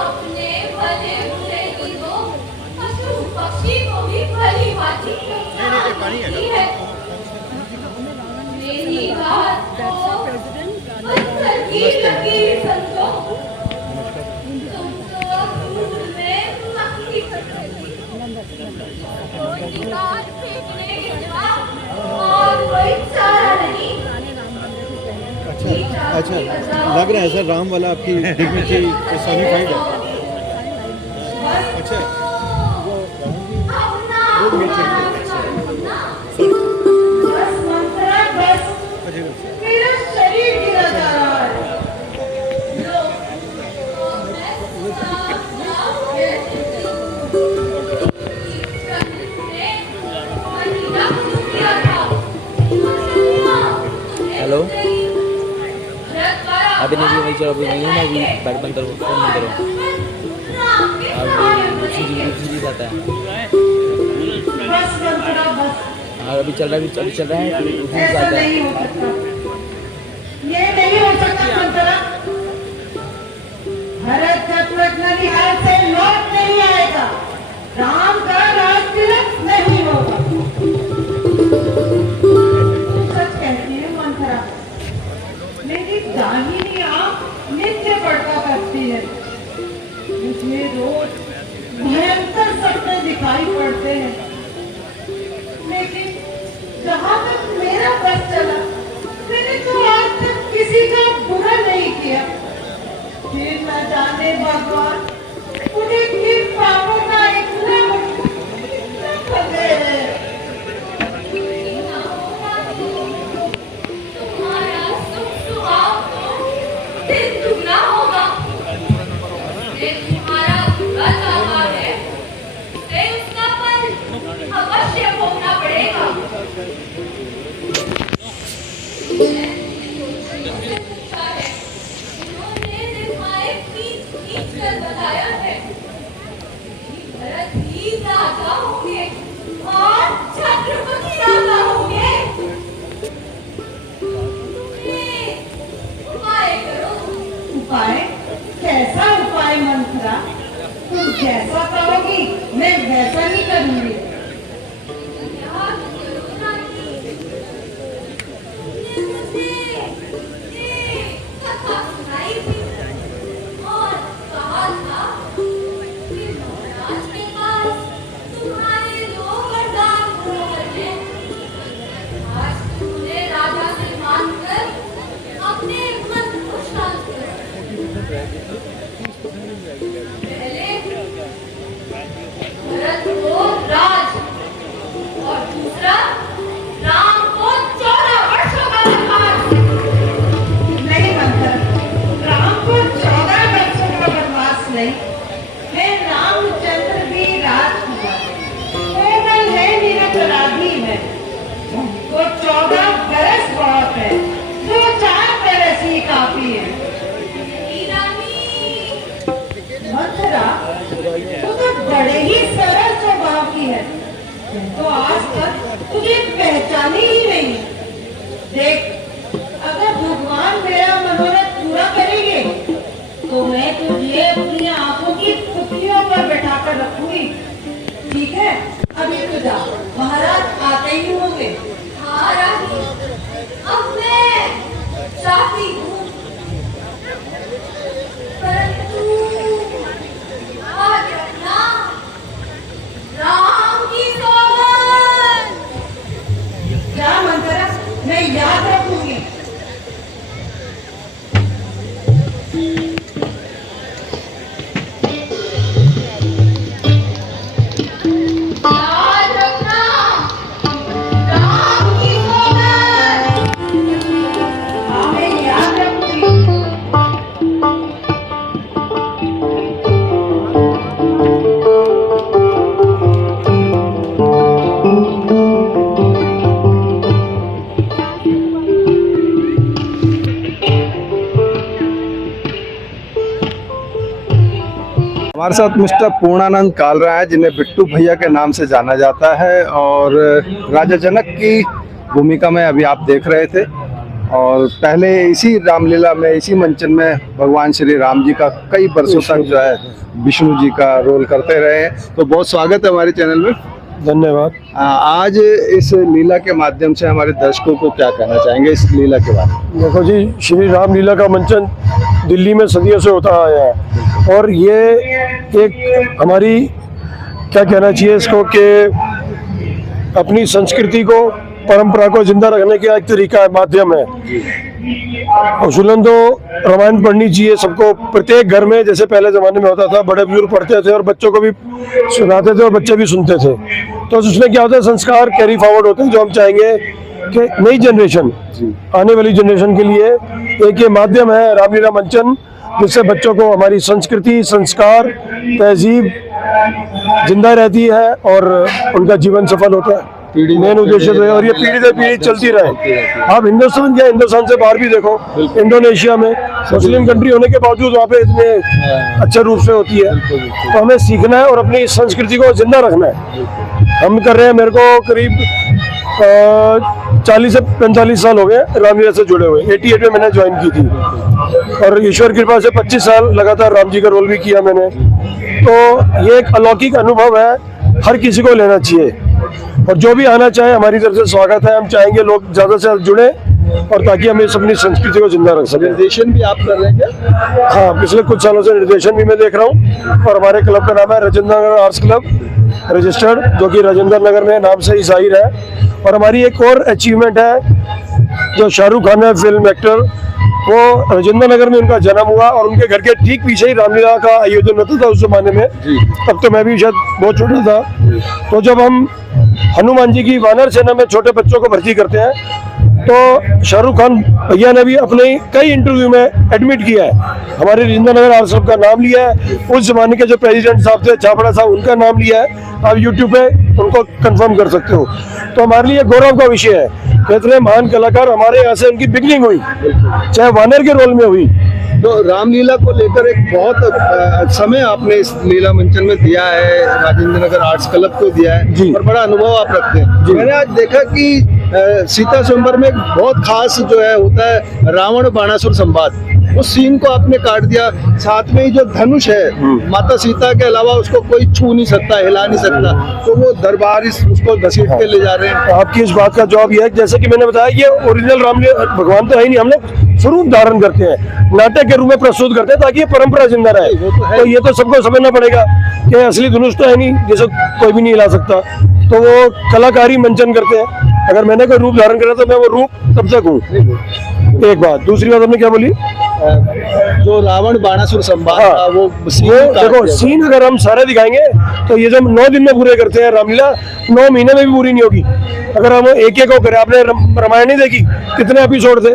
अपने भले बुरे दिनों पशु पक्षी को भी भली भांति जानती है। मेरी बात को पत्थर की लकीर समझो। तुम तो दूर में मक्खी करती, कोई निकाल फेंकने के सिवा और कोई चारा नहीं। अच्छा लग रहा है सर, राम वाला आपकी डिग्निटी सॉलिफाइड है। अच्छा बस मंथरा, बस मेरा शरीर गिरा जा रहा है। हेलो, अभी नहीं वही चलो, अभी नहीं हूँ मैं, अभी बैट बंद करो, फोन बंद करो। अभी आता है। बस मंथरा, बस हाँ अभी चल रहा है, अभी चल रहा है, ऐसा आता है। नहीं हो सकता, ये नहीं हो सकता मंथरा। भरत जब तक ननिहाल से लौट नहीं आएगा, राम का राज तिलक नहीं होगा। तुम सच कहती है मंथरा, मेरी दाहिनी आंख नित्य पड़ता करती है, मुझे रोज भयंकर सपने दिखाई पड़ते हैं। लेकिन जहाँ तक मेरा बस चला, मैंने तो आज तक किसी का बुरा नहीं किया। फिर न जाने भगवान उन्हें किन पापों का इतना पकड़े है। तुम्हारा सुख सुहाग तो दिन दुगना होगा। ये तुम्हारा बुरा चाहा है, उसे उसका फल अवश्य भोगना पड़ेगा। छत्रपति राजा होंगे। उपाय करो। उपाय? कैसा उपाय मंत्रा? तुम जैसा कहोगी मैं वैसा ही करूंगी। याद करो रानी, तुमने मुझे ये कथा सुनाई थी और कहा था कि महाराज के पास तुम्हारे 2 वरदान होकर हैं। आज तुमने राजा से मांगकर अपने मन को शांत करो। पहले भरत को राज और दूसरा राम को 14 वर्षों का वनवास। नहीं मंत्र, राम को 14 वर्षों का वनवास नहीं है। रामचंद्र भी राजकुमार कोमल है, निरपराधी है। उनको 14 बरस बहुत है, 2-4 बरस ही काफी है। मंथरा, तू तो बड़े ही सरल स्वभाव की है। तो आज तक तुझे पहचानी ही नहीं। देख, अगर भगवान मेरा मनोरथ पूरा करेंगे तो मैं तुझे अपनी आंखों की पुतलियों पर बैठाकर रखूंगी। ठीक है? अभी तो जा, महाराज आते ही होंगे। हाँ रानी, अब मैं जाती हूँ, परंतु याद रखना, राम की सौगंध। जा मंथरा, मैं याद रखूंगी। याद रखना, राम की सौगंध। हाँ, मैं याद रखूंगी। हमारे साथ मिस्टर पूर्णानंद कालरा है, जिन्हें बिट्टू भैया के नाम से जाना जाता है, और राजा जनक की भूमिका में अभी आप देख रहे थे। और पहले इसी रामलीला में, इसी मंचन में भगवान श्री राम जी का कई वर्षों तक जो है विष्णु जी का रोल करते रहे। तो बहुत स्वागत है हमारे चैनल में। धन्यवाद। आज इस लीला के माध्यम से हमारे दर्शकों को क्या कहना चाहेंगे इस लीला के बारे में? देखो जी, श्री राम लीला का मंचन दिल्ली में सदियों से होता आया है, और ये एक हमारी क्या कहना चाहिए इसको कि अपनी संस्कृति को, परंपरा को जिंदा रखने का एक तरीका है, माध्यम है। उसूलन तो रामायण पढ़नी चाहिए सबको, प्रत्येक घर में, जैसे पहले जमाने में होता था, बड़े बुजुर्ग पढ़ते थे और बच्चों को भी सुनाते थे और बच्चे भी सुनते थे। तो उसमें क्या होता है, संस्कार कैरी फॉरवर्ड होते हैं, जो हम चाहेंगे कि नई जनरेशन, आने वाली जनरेशन के लिए एक ये माध्यम है रामलीला मंचन, जिससे बच्चों को हमारी संस्कृति, संस्कार, तहजीब जिंदा रहती है और उनका जीवन सफल होता है। मेन उद्देश्य तो है, और ये पीढ़ी दर पीढ़ी चलती रहे। आप हिंदुस्तान क्या, हिंदुस्तान से बाहर भी देखो, इंडोनेशिया में मुस्लिम कंट्री होने के बावजूद वहाँ पे इतने अच्छे रूप से होती है। तो हमें सीखना है और अपनी संस्कृति को जिंदा रखना है। हम कर रहे हैं, मेरे को करीब 40 से 45 साल हो गए रामलीला से जुड़े हुए। 88 में मैंने ज्वाइन की थी, और ईश्वर कृपा से 25 साल लगातार राम जी का रोल भी किया मैंने। तो ये एक अलौकिक अनुभव है, हर किसी को लेना चाहिए, और जो भी आना चाहे हमारी तरफ से स्वागत है। हम चाहेंगे लोग ज़्यादा से ज़्यादा जुड़े, और ताकि हम इस अपनी संस्कृति को जिंदा रख सकें। निर्देशन भी आप कर रहे हैं क्या? हाँ, पिछले कुछ सालों से निर्देशन भी मैं देख रहा हूँ, और हमारे क्लब का नाम है Rajendra Nagar arts club registered, जो कि राजेंद्र नगर में नाम से ही जाहिर है। और हमारी एक और अचीवमेंट है, जो शाहरुख खान है फिल्म एक्टर, वो राजेंद्र नगर में उनका जन्म हुआ, और उनके घर के ठीक पीछे ही रामलीला का आयोजन होता था उस जमाने में। तब तो मैं भी शायद बहुत छोटा था। तो जब हम हनुमान जी की वानर सेना में छोटे बच्चों को भर्ती करते हैं, तो शाहरुख खान भैया ने भी अपने कई इंटरव्यू में एडमिट किया है, हमारे राजेंद्र नगर आर्ट्स क्लब का नाम लिया है। उस जमाने के जो प्रेसिडेंट साहब थे, छापड़ा साहब, उनका नाम लिया है। आप यूट्यूब पे उनको कंफर्म कर सकते हो। तो हमारे लिए गौरव का विषय है कि इतने महान कलाकार हमारे यहाँ से उनकी बिगनिंग हुई, चाहे वानर के रोल में हुई, तो रामलीला को लेकर एक बहुत समय आपने इस लीला मंचन में दिया है, राजेंद्र नगर आर्ट्स क्लब को दिया है जी। और बड़ा अनुभव आप रखते हैं। मैंने आज देखा कि सीता स्वयंवर में एक बहुत खास जो है होता है रावण बाणासुर संवाद, उस सीन को आपने काट दिया। साथ में ही जो धनुष है माता सीता के अलावा उसको कोई छू नहीं सकता, हिला नहीं सकता, तो वो दरबार उसको घसीट के ले जा रहे हैं। आपकी इस बात का जवाब यह है, जैसे कि मैंने बताया, ये ओरिजिनल रामलीला भगवान तो है ही नहीं, हम लोग स्वरूप धारण करते हैं, नाटक के रूप में प्रस्तुत करते हैं ताकि ये परंपरा जिंदा रहे। तो ये तो सबको समझना पड़ेगा कि असली धनुष तो है नहीं, जैसे कोई भी नहीं हिला सकता, तो वो कलाकारी मंचन करते हैं। अगर मैंने कोई रूप धारण करा तो मैं वो रूप तब तक हूँ। एक बात, दूसरी बात आपने क्या बोली? जो रावण बाणासुर संवाद हाँ, था, वो देखो सीन अगर हम सारे दिखाएंगे तो ये जब 9 दिन में पूरे करते हैं रामलीला, 9 महीने में भी पूरी नहीं होगी। अगर हम एक एक को करें, आपने रामायण नहीं देखी, कितने एपिसोड थे,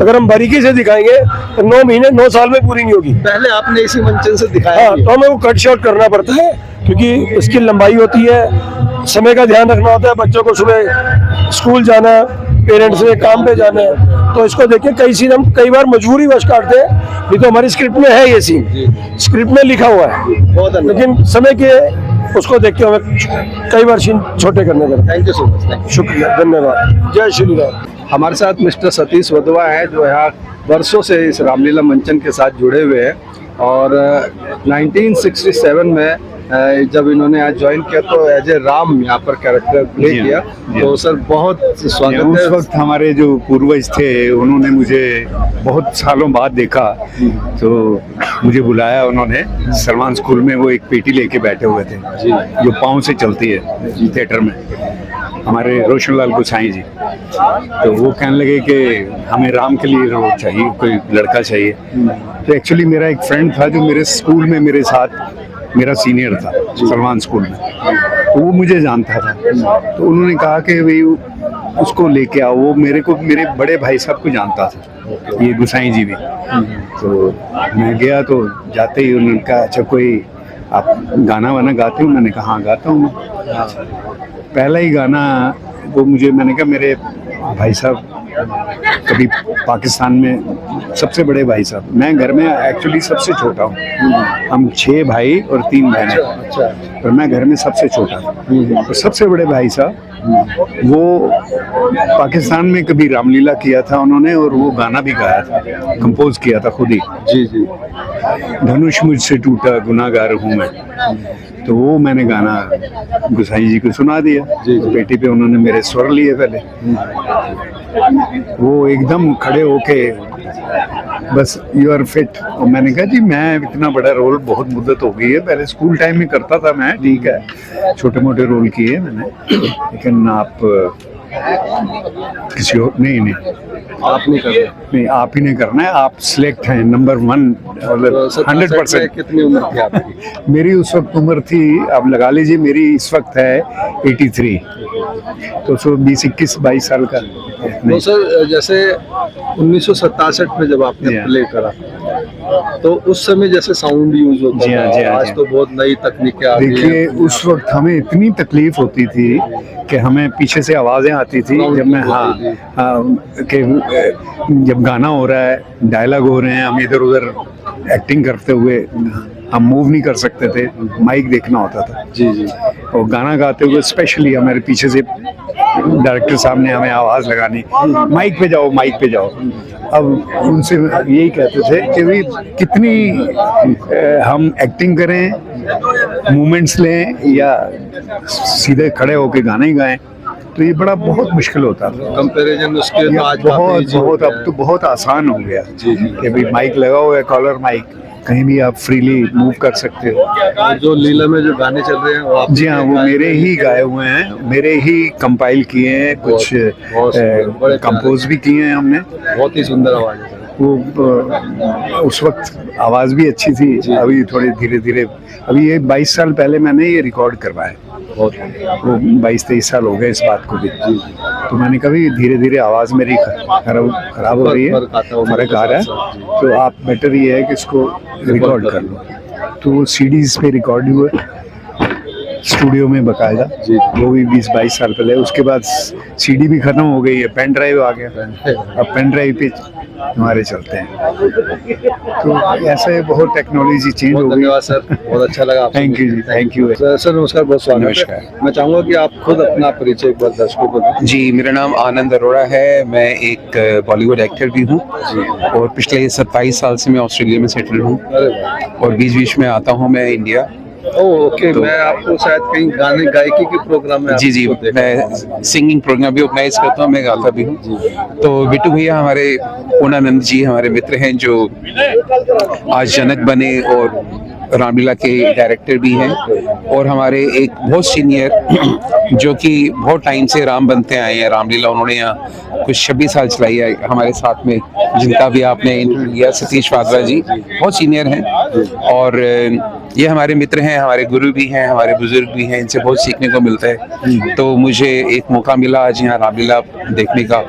अगर हम बारीकी से दिखाएंगे तो 9 महीने 9 साल में पूरी नहीं होगी। पहले आपने इसी मंचन से दिखाया। हाँ, तो हमें वो कट शॉट करना पड़ता है क्योंकि इसकी लंबाई होती है, समय का ध्यान रखना होता है, बच्चों को सुबह स्कूल जाना है, पेरेंट्स ने काम पे जाना है, तो इसको देखिए कई सीन हम कई बार मजबूरी वश काटते हैं, नहीं तो हमारी स्क्रिप्ट में है ये सीन, स्क्रिप्ट में लिखा हुआ है, बहुत लेकिन समय के उसको देखते हुए कई बार सीन छोटे करने पड़ते। Thank you so much. शुक्रिया, धन्यवाद, जय श्री राम। हमारे साथ मिस्टर सतीश वधवा हैं जो यहाँ वर्षों से इस रामलीला मंचन के साथ जुड़े हुए हैं और 1967 में जब इन्होंने आज ज्वाइन किया तो एज ए राम यहाँ पर कैरेक्टर प्ले किया। तो सर बहुत स्वागत उस है। वक्त हमारे जो पूर्वज थे उन्होंने मुझे बहुत सालों बाद देखा तो मुझे बुलाया उन्होंने। सलमान स्कूल में वो एक पेटी लेके बैठे हुए थे जो पाँव से चलती है थिएटर में, हमारे रोशनलाल गोसाई जी। तो वो कहने लगे कि हमें राम के लिए रोल चाहिए, कोई लड़का चाहिए। तो एक्चुअली मेरा एक फ्रेंड था जो मेरे स्कूल में मेरे साथ मेरा सीनियर था सलमान स्कूल में, तो वो मुझे जानता था। तो उन्होंने कहा कि भाई उसको लेके आओ, वो मेरे बड़े भाई साहब को जानता था, ये गोसाई जी भी। तो मैं गया तो जाते ही उन्होंने कहा अच्छा कोई आप गाना वाना गाते हो? मैंने कहा हाँ गाता हूँ। पहला ही गाना वो मुझे, मैंने कहा मेरे भाई साहब कभी पाकिस्तान में सबसे बड़े भाई साहब, मैं घर में एक्चुअली सबसे छोटा हूँ, हम 6 भाई और 3 बहनें, पर मैं घर में सबसे छोटा हूँ। तो सबसे बड़े भाई साहब वो पाकिस्तान में कभी रामलीला किया था उन्होंने और वो गाना भी गाया था, कंपोज किया था खुद ही। जी जी। धनुष मुझसे टूटा गुनाहगार हूँ मैं, तो वो मैंने गाना गोसाई जी को सुना दिया। पेटी पे उन्होंने मेरे स्वर लिए पहले, वो एकदम खड़े होके बस यू आर फिट। और मैंने कहा जी मैं इतना बड़ा रोल बहुत मुद्दत हो गई है, पहले स्कूल टाइम में करता था मैं, ठीक है छोटे मोटे रोल किए मैंने, लेकिन आप किसी और नहीं आप नहीं कर रहे? नहीं, आप ही नहीं करना है, आप सिलेक्ट हैं नंबर 1 100%। कितनी उम्र थी आपकी? मेरी उस वक्त उम्र थी, आप लगा लीजिए मेरी इस वक्त है 83, तो 20-21-22 साल का। तो सर जैसे 1967 में जब आपने प्ले करा तो उस समय जैसे साउंड यूज होता था, आज तो बहुत नई तकनीकें आ गई हैं। देखिए उस वक्त हमें इतनी तकलीफ होती थी कि हमें पीछे से आवाज़ें आती थी जब मैं कि जब गाना हो रहा है, डायलॉग हो रहे हैं, हम इधर उधर एक्टिंग करते हुए हम मूव नहीं कर सकते थे, माइक देखना होता था। जी जी। और गाना गाते हुए स्पेशली हमारे पीछे से डायरेक्टर साहब ने हमें आवाज़ लगानी, माइक पे जाओ माइक पे जाओ। अब उनसे यही कहते थे कि भाई कितनी हम एक्टिंग करें, मूवमेंट्स लें या सीधे खड़े होके गाना ही गाएं, तो ये बड़ा बहुत मुश्किल होता था। कंपैरिजन उसके तो आज बहुत अब तो बहुत आसान हो गया कि भाई माइक लगा हुआ है, कॉलर माइक, कहीं भी आप फ्रीली मूव कर सकते हो। जो लीला में जो गाने चल रहे हैं वो आप? जी हाँ, वो मेरे ही गाए हुए हैं, मेरे ही कंपाइल किए हैं, कुछ कंपोज भी किए हैं हमने। बहुत ही सुंदर आवाज है। वो उस वक्त आवाज़ भी अच्छी थी, अभी थोड़ी धीरे धीरे, अभी ये 22 साल पहले मैंने ये रिकॉर्ड करवाया, वो 22-23 साल हो गए इस बात को भी। तो मैंने कभी धीरे धीरे आवाज़ मेरी खराब हो रही है, फर्क आ रहा है, तो आप बेटर ये है कि इसको रिकॉर्ड कर लो। तो वो CDs पे रिकॉर्ड हुए, स्टूडियो में बकायदा जी। वो भी 20-22 साल पहले। उसके बाद सीडी भी खत्म हो गई है, पेन ड्राइव आ गया, अब पेन ड्राइव पे हमारे चलते हैं। तो ऐसे बहुत टेक्नोलॉजी चेंज हो बहुत गई। धन्यवाद सर, बहुत अच्छा लगा आपसे थैंक यू जी, थैंक यू। सर नमस्कार, बहुत स्वागत है। नमस्कार। मैं चाहूंगा कि आप खुद अपना परिचय एक बार दर्शकों को दें। जी, मेरा नाम आनंद अरोड़ा है। मैं एक बॉलीवुड एक्टर भी हूँ और पिछले 27 साल से मैं ऑस्ट्रेलिया में सेटल हूँ अरे वाह। और बीच बीच में आता हूँ मैं इंडिया। ओके, मैं आपको शायद कहीं गाने गायकी के प्रोग्राम में जी, आपको देखा। मैं सिंगिंग प्रोग्राम भी ऑर्गेनाइज करता हूँ, मैं गाता भी हूँ। तो बिट्टू भैया हमारे पूर्णानंद जी हमारे मित्र हैं जो आज जनक बने और रामलीला के डायरेक्टर भी हैं, और हमारे एक बहुत सीनियर जो कि बहुत टाइम से राम बनते आए हैं रामलीला, उन्होंने यहाँ कुछ 26 साल चलाई है हमारे साथ में, जिनका भी आपने इंटरव्यू लिया, सतीश वाधवा जी बहुत सीनियर हैं। और ये हमारे मित्र हैं, हमारे गुरु भी हैं, हमारे बुजुर्ग भी हैं, इनसे बहुत सीखने को मिलता है। तो मुझे एक मौका मिला आज यहाँ रामलीला देखने का।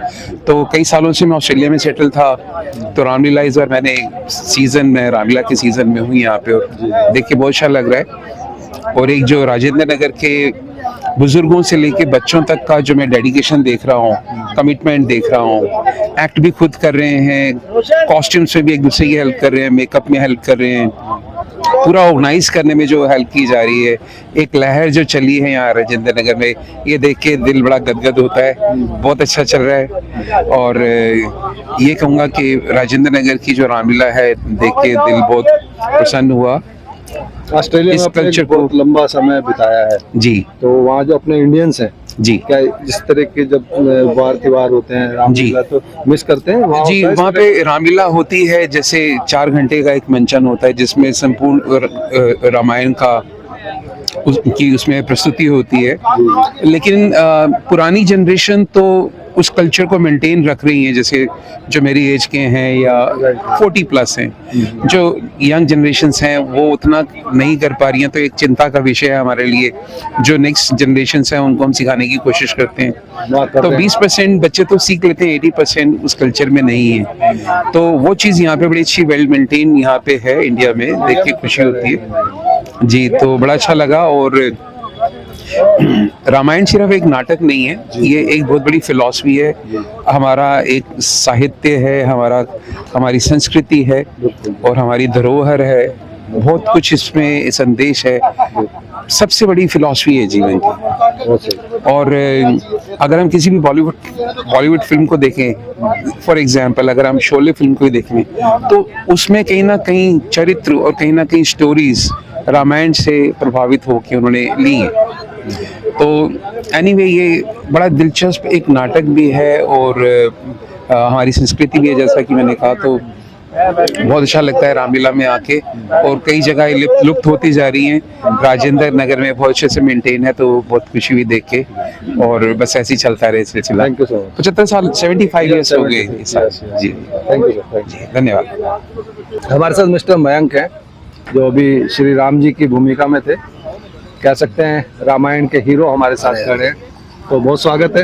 तो कई सालों से मैं ऑस्ट्रेलिया में सेटल था, तो रामलीला इस बार मैंने सीजन में रामलीला के सीजन में हूँ यहाँ पे, और देख के बहुत अच्छा लग रहा है। और एक जो राजेंद्र नगर के बुजुर्गों से लेके बच्चों तक का जो मैं डेडिकेशन देख रहा हूँ, कमिटमेंट देख रहा हूँ, एक्ट भी खुद कर रहे हैं, कॉस्ट्यूम्स में भी एक दूसरे की हेल्प कर रहे हैं, मेकअप में हेल्प कर रहे हैं, पूरा ऑर्गेनाइज करने में जो हेल्प की जा रही है, एक लहर जो चली है यहाँ राजेंद्र नगर में, ये देख के दिल बड़ा गदगद होता है। बहुत अच्छा चल रहा है, और ये कहूँगा कि राजेंद्र नगर की जो रामलीला है देख के दिल बहुत प्रसन्न हुआ। ऑस्ट्रेलिया में आपने कल्चर बहुत लंबा समय बिताया है जी, तो वहाँ जो अपने इंडियंस हैं जी, क्या जिस तरह के जब वार त्योहार होते हैं रामलीला, तो मिस करते हैं वहाँ? जी, होता है इस वहाँ तरह? पे रामलीला होती है, जैसे 4 घंटे का एक मंचन होता है जिसमें संपूर्ण रामायण का की उसमें प्रस्तुति होती है। लेकिन पुरानी जनरेशन तो उस कल्चर को मेंटेन रख रही है, जैसे जो मेरी एज के हैं या 40 प्लस हैं, जो यंग जनरेशन्स हैं वो उतना नहीं कर पा रही हैं। तो एक चिंता का विषय है हमारे लिए, जो नेक्स्ट जनरेशन्स हैं उनको हम सिखाने की कोशिश करते हैं। तो 20% बच्चे तो सीख लेते हैं, 80% उस कल्चर में नहीं है। तो वो चीज़ यहाँ पे बड़ी अच्छी वेल मेंटेन यहाँ पे है इंडिया में, देख के खुशी होती है जी। तो बड़ा अच्छा लगा। और रामायण सिर्फ एक नाटक नहीं है, ये एक बहुत बड़ी फिलॉसफी है, हमारा एक साहित्य है, हमारी संस्कृति है और हमारी धरोहर है। बहुत कुछ इसमें संदेश है, सबसे बड़ी फिलॉसफी है जीवन की। और अगर हम किसी भी बॉलीवुड फिल्म को देखें, फॉर एग्जांपल अगर हम शोले फिल्म को ही देखें, तो उसमें कहीं ना कहीं चरित्र और कहीं ना कहीं स्टोरीज रामायण से प्रभावित होकर उन्होंने ली हैं। तो एनीवे ये बड़ा दिलचस्प एक नाटक भी है और हमारी संस्कृति भी है, जैसा कि मैंने कहा। तो बहुत अच्छा लगता है रामलीला में आके, और कई जगह लुप्त होती जा रही हैं, राजेंद्र नगर में बहुत अच्छे से मेंटेन है, तो बहुत खुशी हुई देख के। और बस ऐसे ही चलता रहे सिलसिला। Thank you so much. 75 साल 75 ईयर्स हो गए इस साल। जी, थैंक यू सर, जी, धन्यवाद। हमारे साथ मिस्टर मयंक हैं जो अभी श्री राम जी की भूमिका में थे, कह सकते हैं रामायण के हीरो हमारे साथ खड़े हैं, तो बहुत स्वागत है।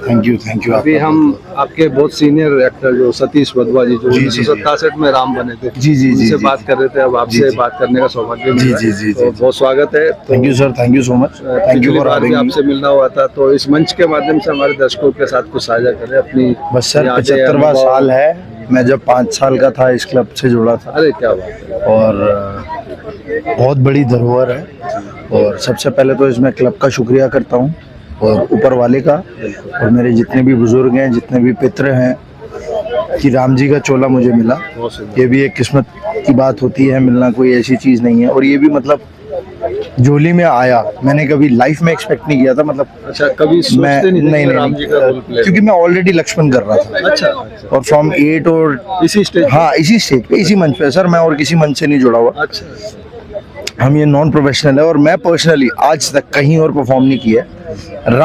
Thank you, thank you. अभी हम आपके बहुत सीनियर एक्टर जो सतीश वधवा जी, जो 1967 में राम बने थे, जी, जी, उनसे जी, बात कर रहे थे, अब आपसे बात करने का सौभाग्य मिला। जी, जी, तो बहुत स्वागत है। Thank you sir, thank you so much, thank you for having me. आपसे मिलना हुआ था, तो इस मंच के माध्यम से हमारे दर्शकों के साथ कुछ साझा करें अपनी। बस सर, यादें, 75वां अनुभव। साल है। मैं जब 5 साल का था इस क्लब से जुड़ा था। अरे क्या बात है। और बहुत बड़ी धरोहर है, और सबसे पहले तो इसमें क्लब का शुक्रिया करता हूँ, और ऊपर वाले का, और मेरे जितने भी बुजुर्ग हैं, जितने भी पितर हैं, कि राम जी का चोला मुझे मिला। ये भी एक किस्मत की बात होती है, मिलना कोई ऐसी चीज़ नहीं है। और ये भी मतलब झोली में आया, मैंने कभी लाइफ में एक्सपेक्ट नहीं किया था। मतलब अच्छा, कभी सोचते नहीं राम जी का रोल प्ले? क्योंकि मैं ऑलरेडी लक्ष्मण कर रहा था। अच्छा। और फ्रॉम 8 और इसी स्टेज? हाँ, इसी स्टेज पे, इसी मंच पे सर। मैं और किसी मंच से नहीं जुड़ा हुआ। अच्छा। हम ये नॉन प्रोफेशनल है, और मैं पर्सनली आज तक कहीं और परफॉर्म नहीं किया है।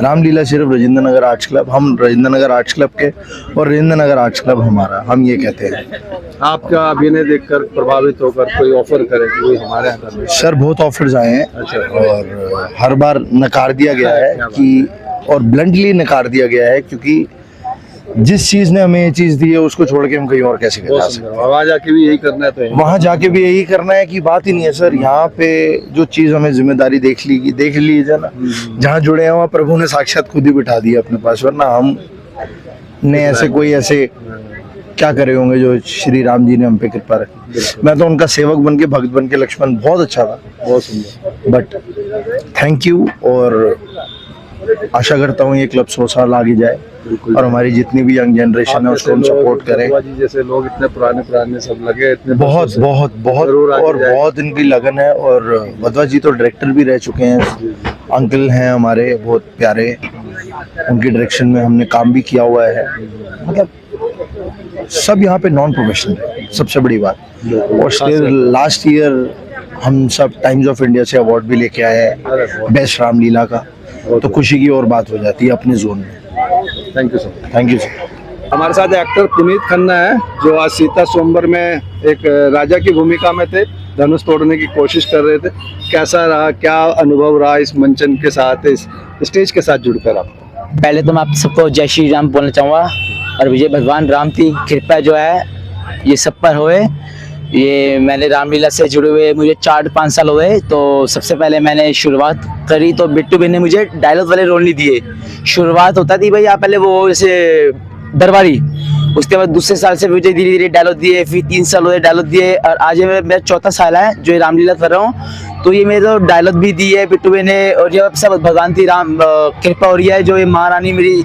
रामलीला सिर्फ राजेंद्र नगर आर्ट्स क्लब, हम राजेंद्र नगर आर्ट्स क्लब के, और राजेंद्र नगर आर्ट्स क्लब हमारा, हम ये कहते हैं। आपका अभिनय देखकर प्रभावित होकर कोई ऑफर करे कि कोई हमारे यहाँ कर ले? सर बहुत ऑफर्स आए हैं। अच्छा। और हर बार नकार दिया गया है कि, और ब्लंटली नकार दिया गया है, क्योंकि जिस चीज ने हमें ये चीज दी है उसको छोड़ के हम कहीं और कैसे जा सकते हैं। वहाँ जाके भी यही करना है, तो वहां जाके भी यही करना है कि बात ही नहीं है सर। यहाँ पे जो चीज हमें जिम्मेदारी देख लीजिए ना, जहाँ जुड़े हैं वहाँ प्रभु ने साक्षात खुद ही बिठा दिया अपने पास, वरना हम ने ऐसे क्या करे होंगे जो श्री राम जी ने हम पे कृपा रखी। मैं तो उनका सेवक बन के, भक्त बन के, लक्ष्मण बहुत अच्छा था, बहुत सुंदर। बट थैंक यू, और आशा करता हूँ ये क्लब 100 साल आगे जाए और हमारी जितनी भी यंग जनरेशन है उसको हम सपोर्ट करें। जी जैसे लोग इतने पुराने सब लगे, इतने बहुत बहुत बहुत और बहुत इनकी लगन है। और वधवा जी तो डायरेक्टर भी रह चुके हैं, अंकल हैं हमारे बहुत प्यारे, उनके डायरेक्शन में हमने काम भी किया हुआ है। मतलब सब यहाँ पे नॉन प्रोफेशनल है, सबसे बड़ी बात। और स्टिल लास्ट ईयर हम सब टाइम्स ऑफ इंडिया से अवार्ड भी लेके आए हैं बेस्ट रामलीला का, तो खुशी की और बात हो जाती है अपने जोन में। Thank you sir. Thank you sir. हमारे साथ एक्टर पुनीत खन्ना है, जो आज सीता स्वयंवर में एक राजा की भूमिका में थे, धनुष तोड़ने की कोशिश कर रहे थे। कैसा रहा, क्या अनुभव रहा इस मंचन के साथ, इस स्टेज के साथ जुड़कर आपको? पहले तो मैं आप सबको जय श्री राम बोलना चाहूँगा, और विजय भगवान राम की कृपा जो है ये सब पर होए। ये मैंने रामलीला से जुड़े हुए मुझे 4-5 साल हुए। तो सबसे पहले मैंने शुरुआत करी तो बिट्टू भाई ने मुझे डायलॉग वाले रोल नहीं दिए। शुरुआत होता थी भैया पहले वो जैसे दरबारी, उसके बाद दूसरे साल से मुझे धीरे धीरे डायलॉग दिए, फिर 3 साल हुए डायलॉग दिए, और आज ये मेरा 4था साल है जो ये रामलीला कर रहा हूँ। तो ये मेरे तो डायलॉग भी दिए बिट्टू भाई ने, और ये सब भगवान की राम कृपा हो रही है, जो ये महारानी मेरी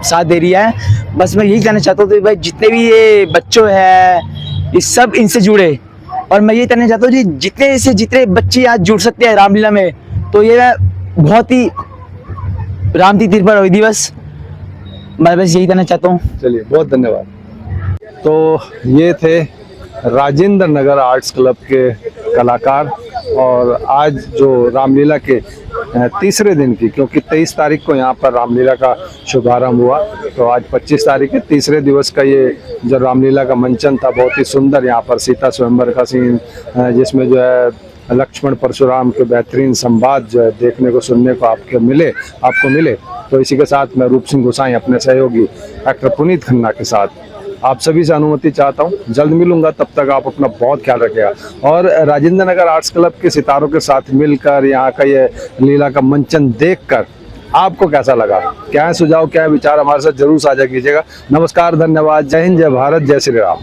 साथ दे रही है। बस मैं यही कहना चाहता हूँ कि भाई जितने भी ये बच्चों है ये सब इनसे जुड़े, और मैं ये कहना चाहता हूँ कि जितने बच्चे आज जुड़ सकते हैं रामलीला में, तो ये बहुत ही राम की कृपा हुई दिवस, मैं बस यही कहना चाहता हूँ। चलिए, बहुत धन्यवाद। तो ये थे राजेंद्र नगर आर्ट्स क्लब के कलाकार, और आज जो रामलीला के तीसरे दिन की, क्योंकि 23 तारीख को यहाँ पर रामलीला का शुभारंभ हुआ, तो आज 25 तारीख के तीसरे दिवस का ये जो रामलीला का मंचन था, बहुत ही सुंदर। यहाँ पर सीता स्वयंवर का सीन, जिसमें जो है लक्ष्मण परशुराम के बेहतरीन संवाद जो है देखने को, सुनने को आपको मिले। तो इसी के साथ मैं रूप सिंह गोसाई अपने सहयोगी एक्टर पुनीत खन्ना के साथ आप सभी से अनुमति चाहता हूँ। जल्द मिलूंगा, तब तक आप अपना बहुत ख्याल रखिएगा। और राजेंद्र नगर आर्ट्स क्लब के सितारों के साथ मिलकर यहाँ का ये लीला का मंचन देखकर आपको कैसा लगा, क्या है सुझाव, क्या है विचार, हमारे साथ जरूर साझा कीजिएगा। नमस्कार, धन्यवाद, जय हिंद, जय भारत, जय श्री राम।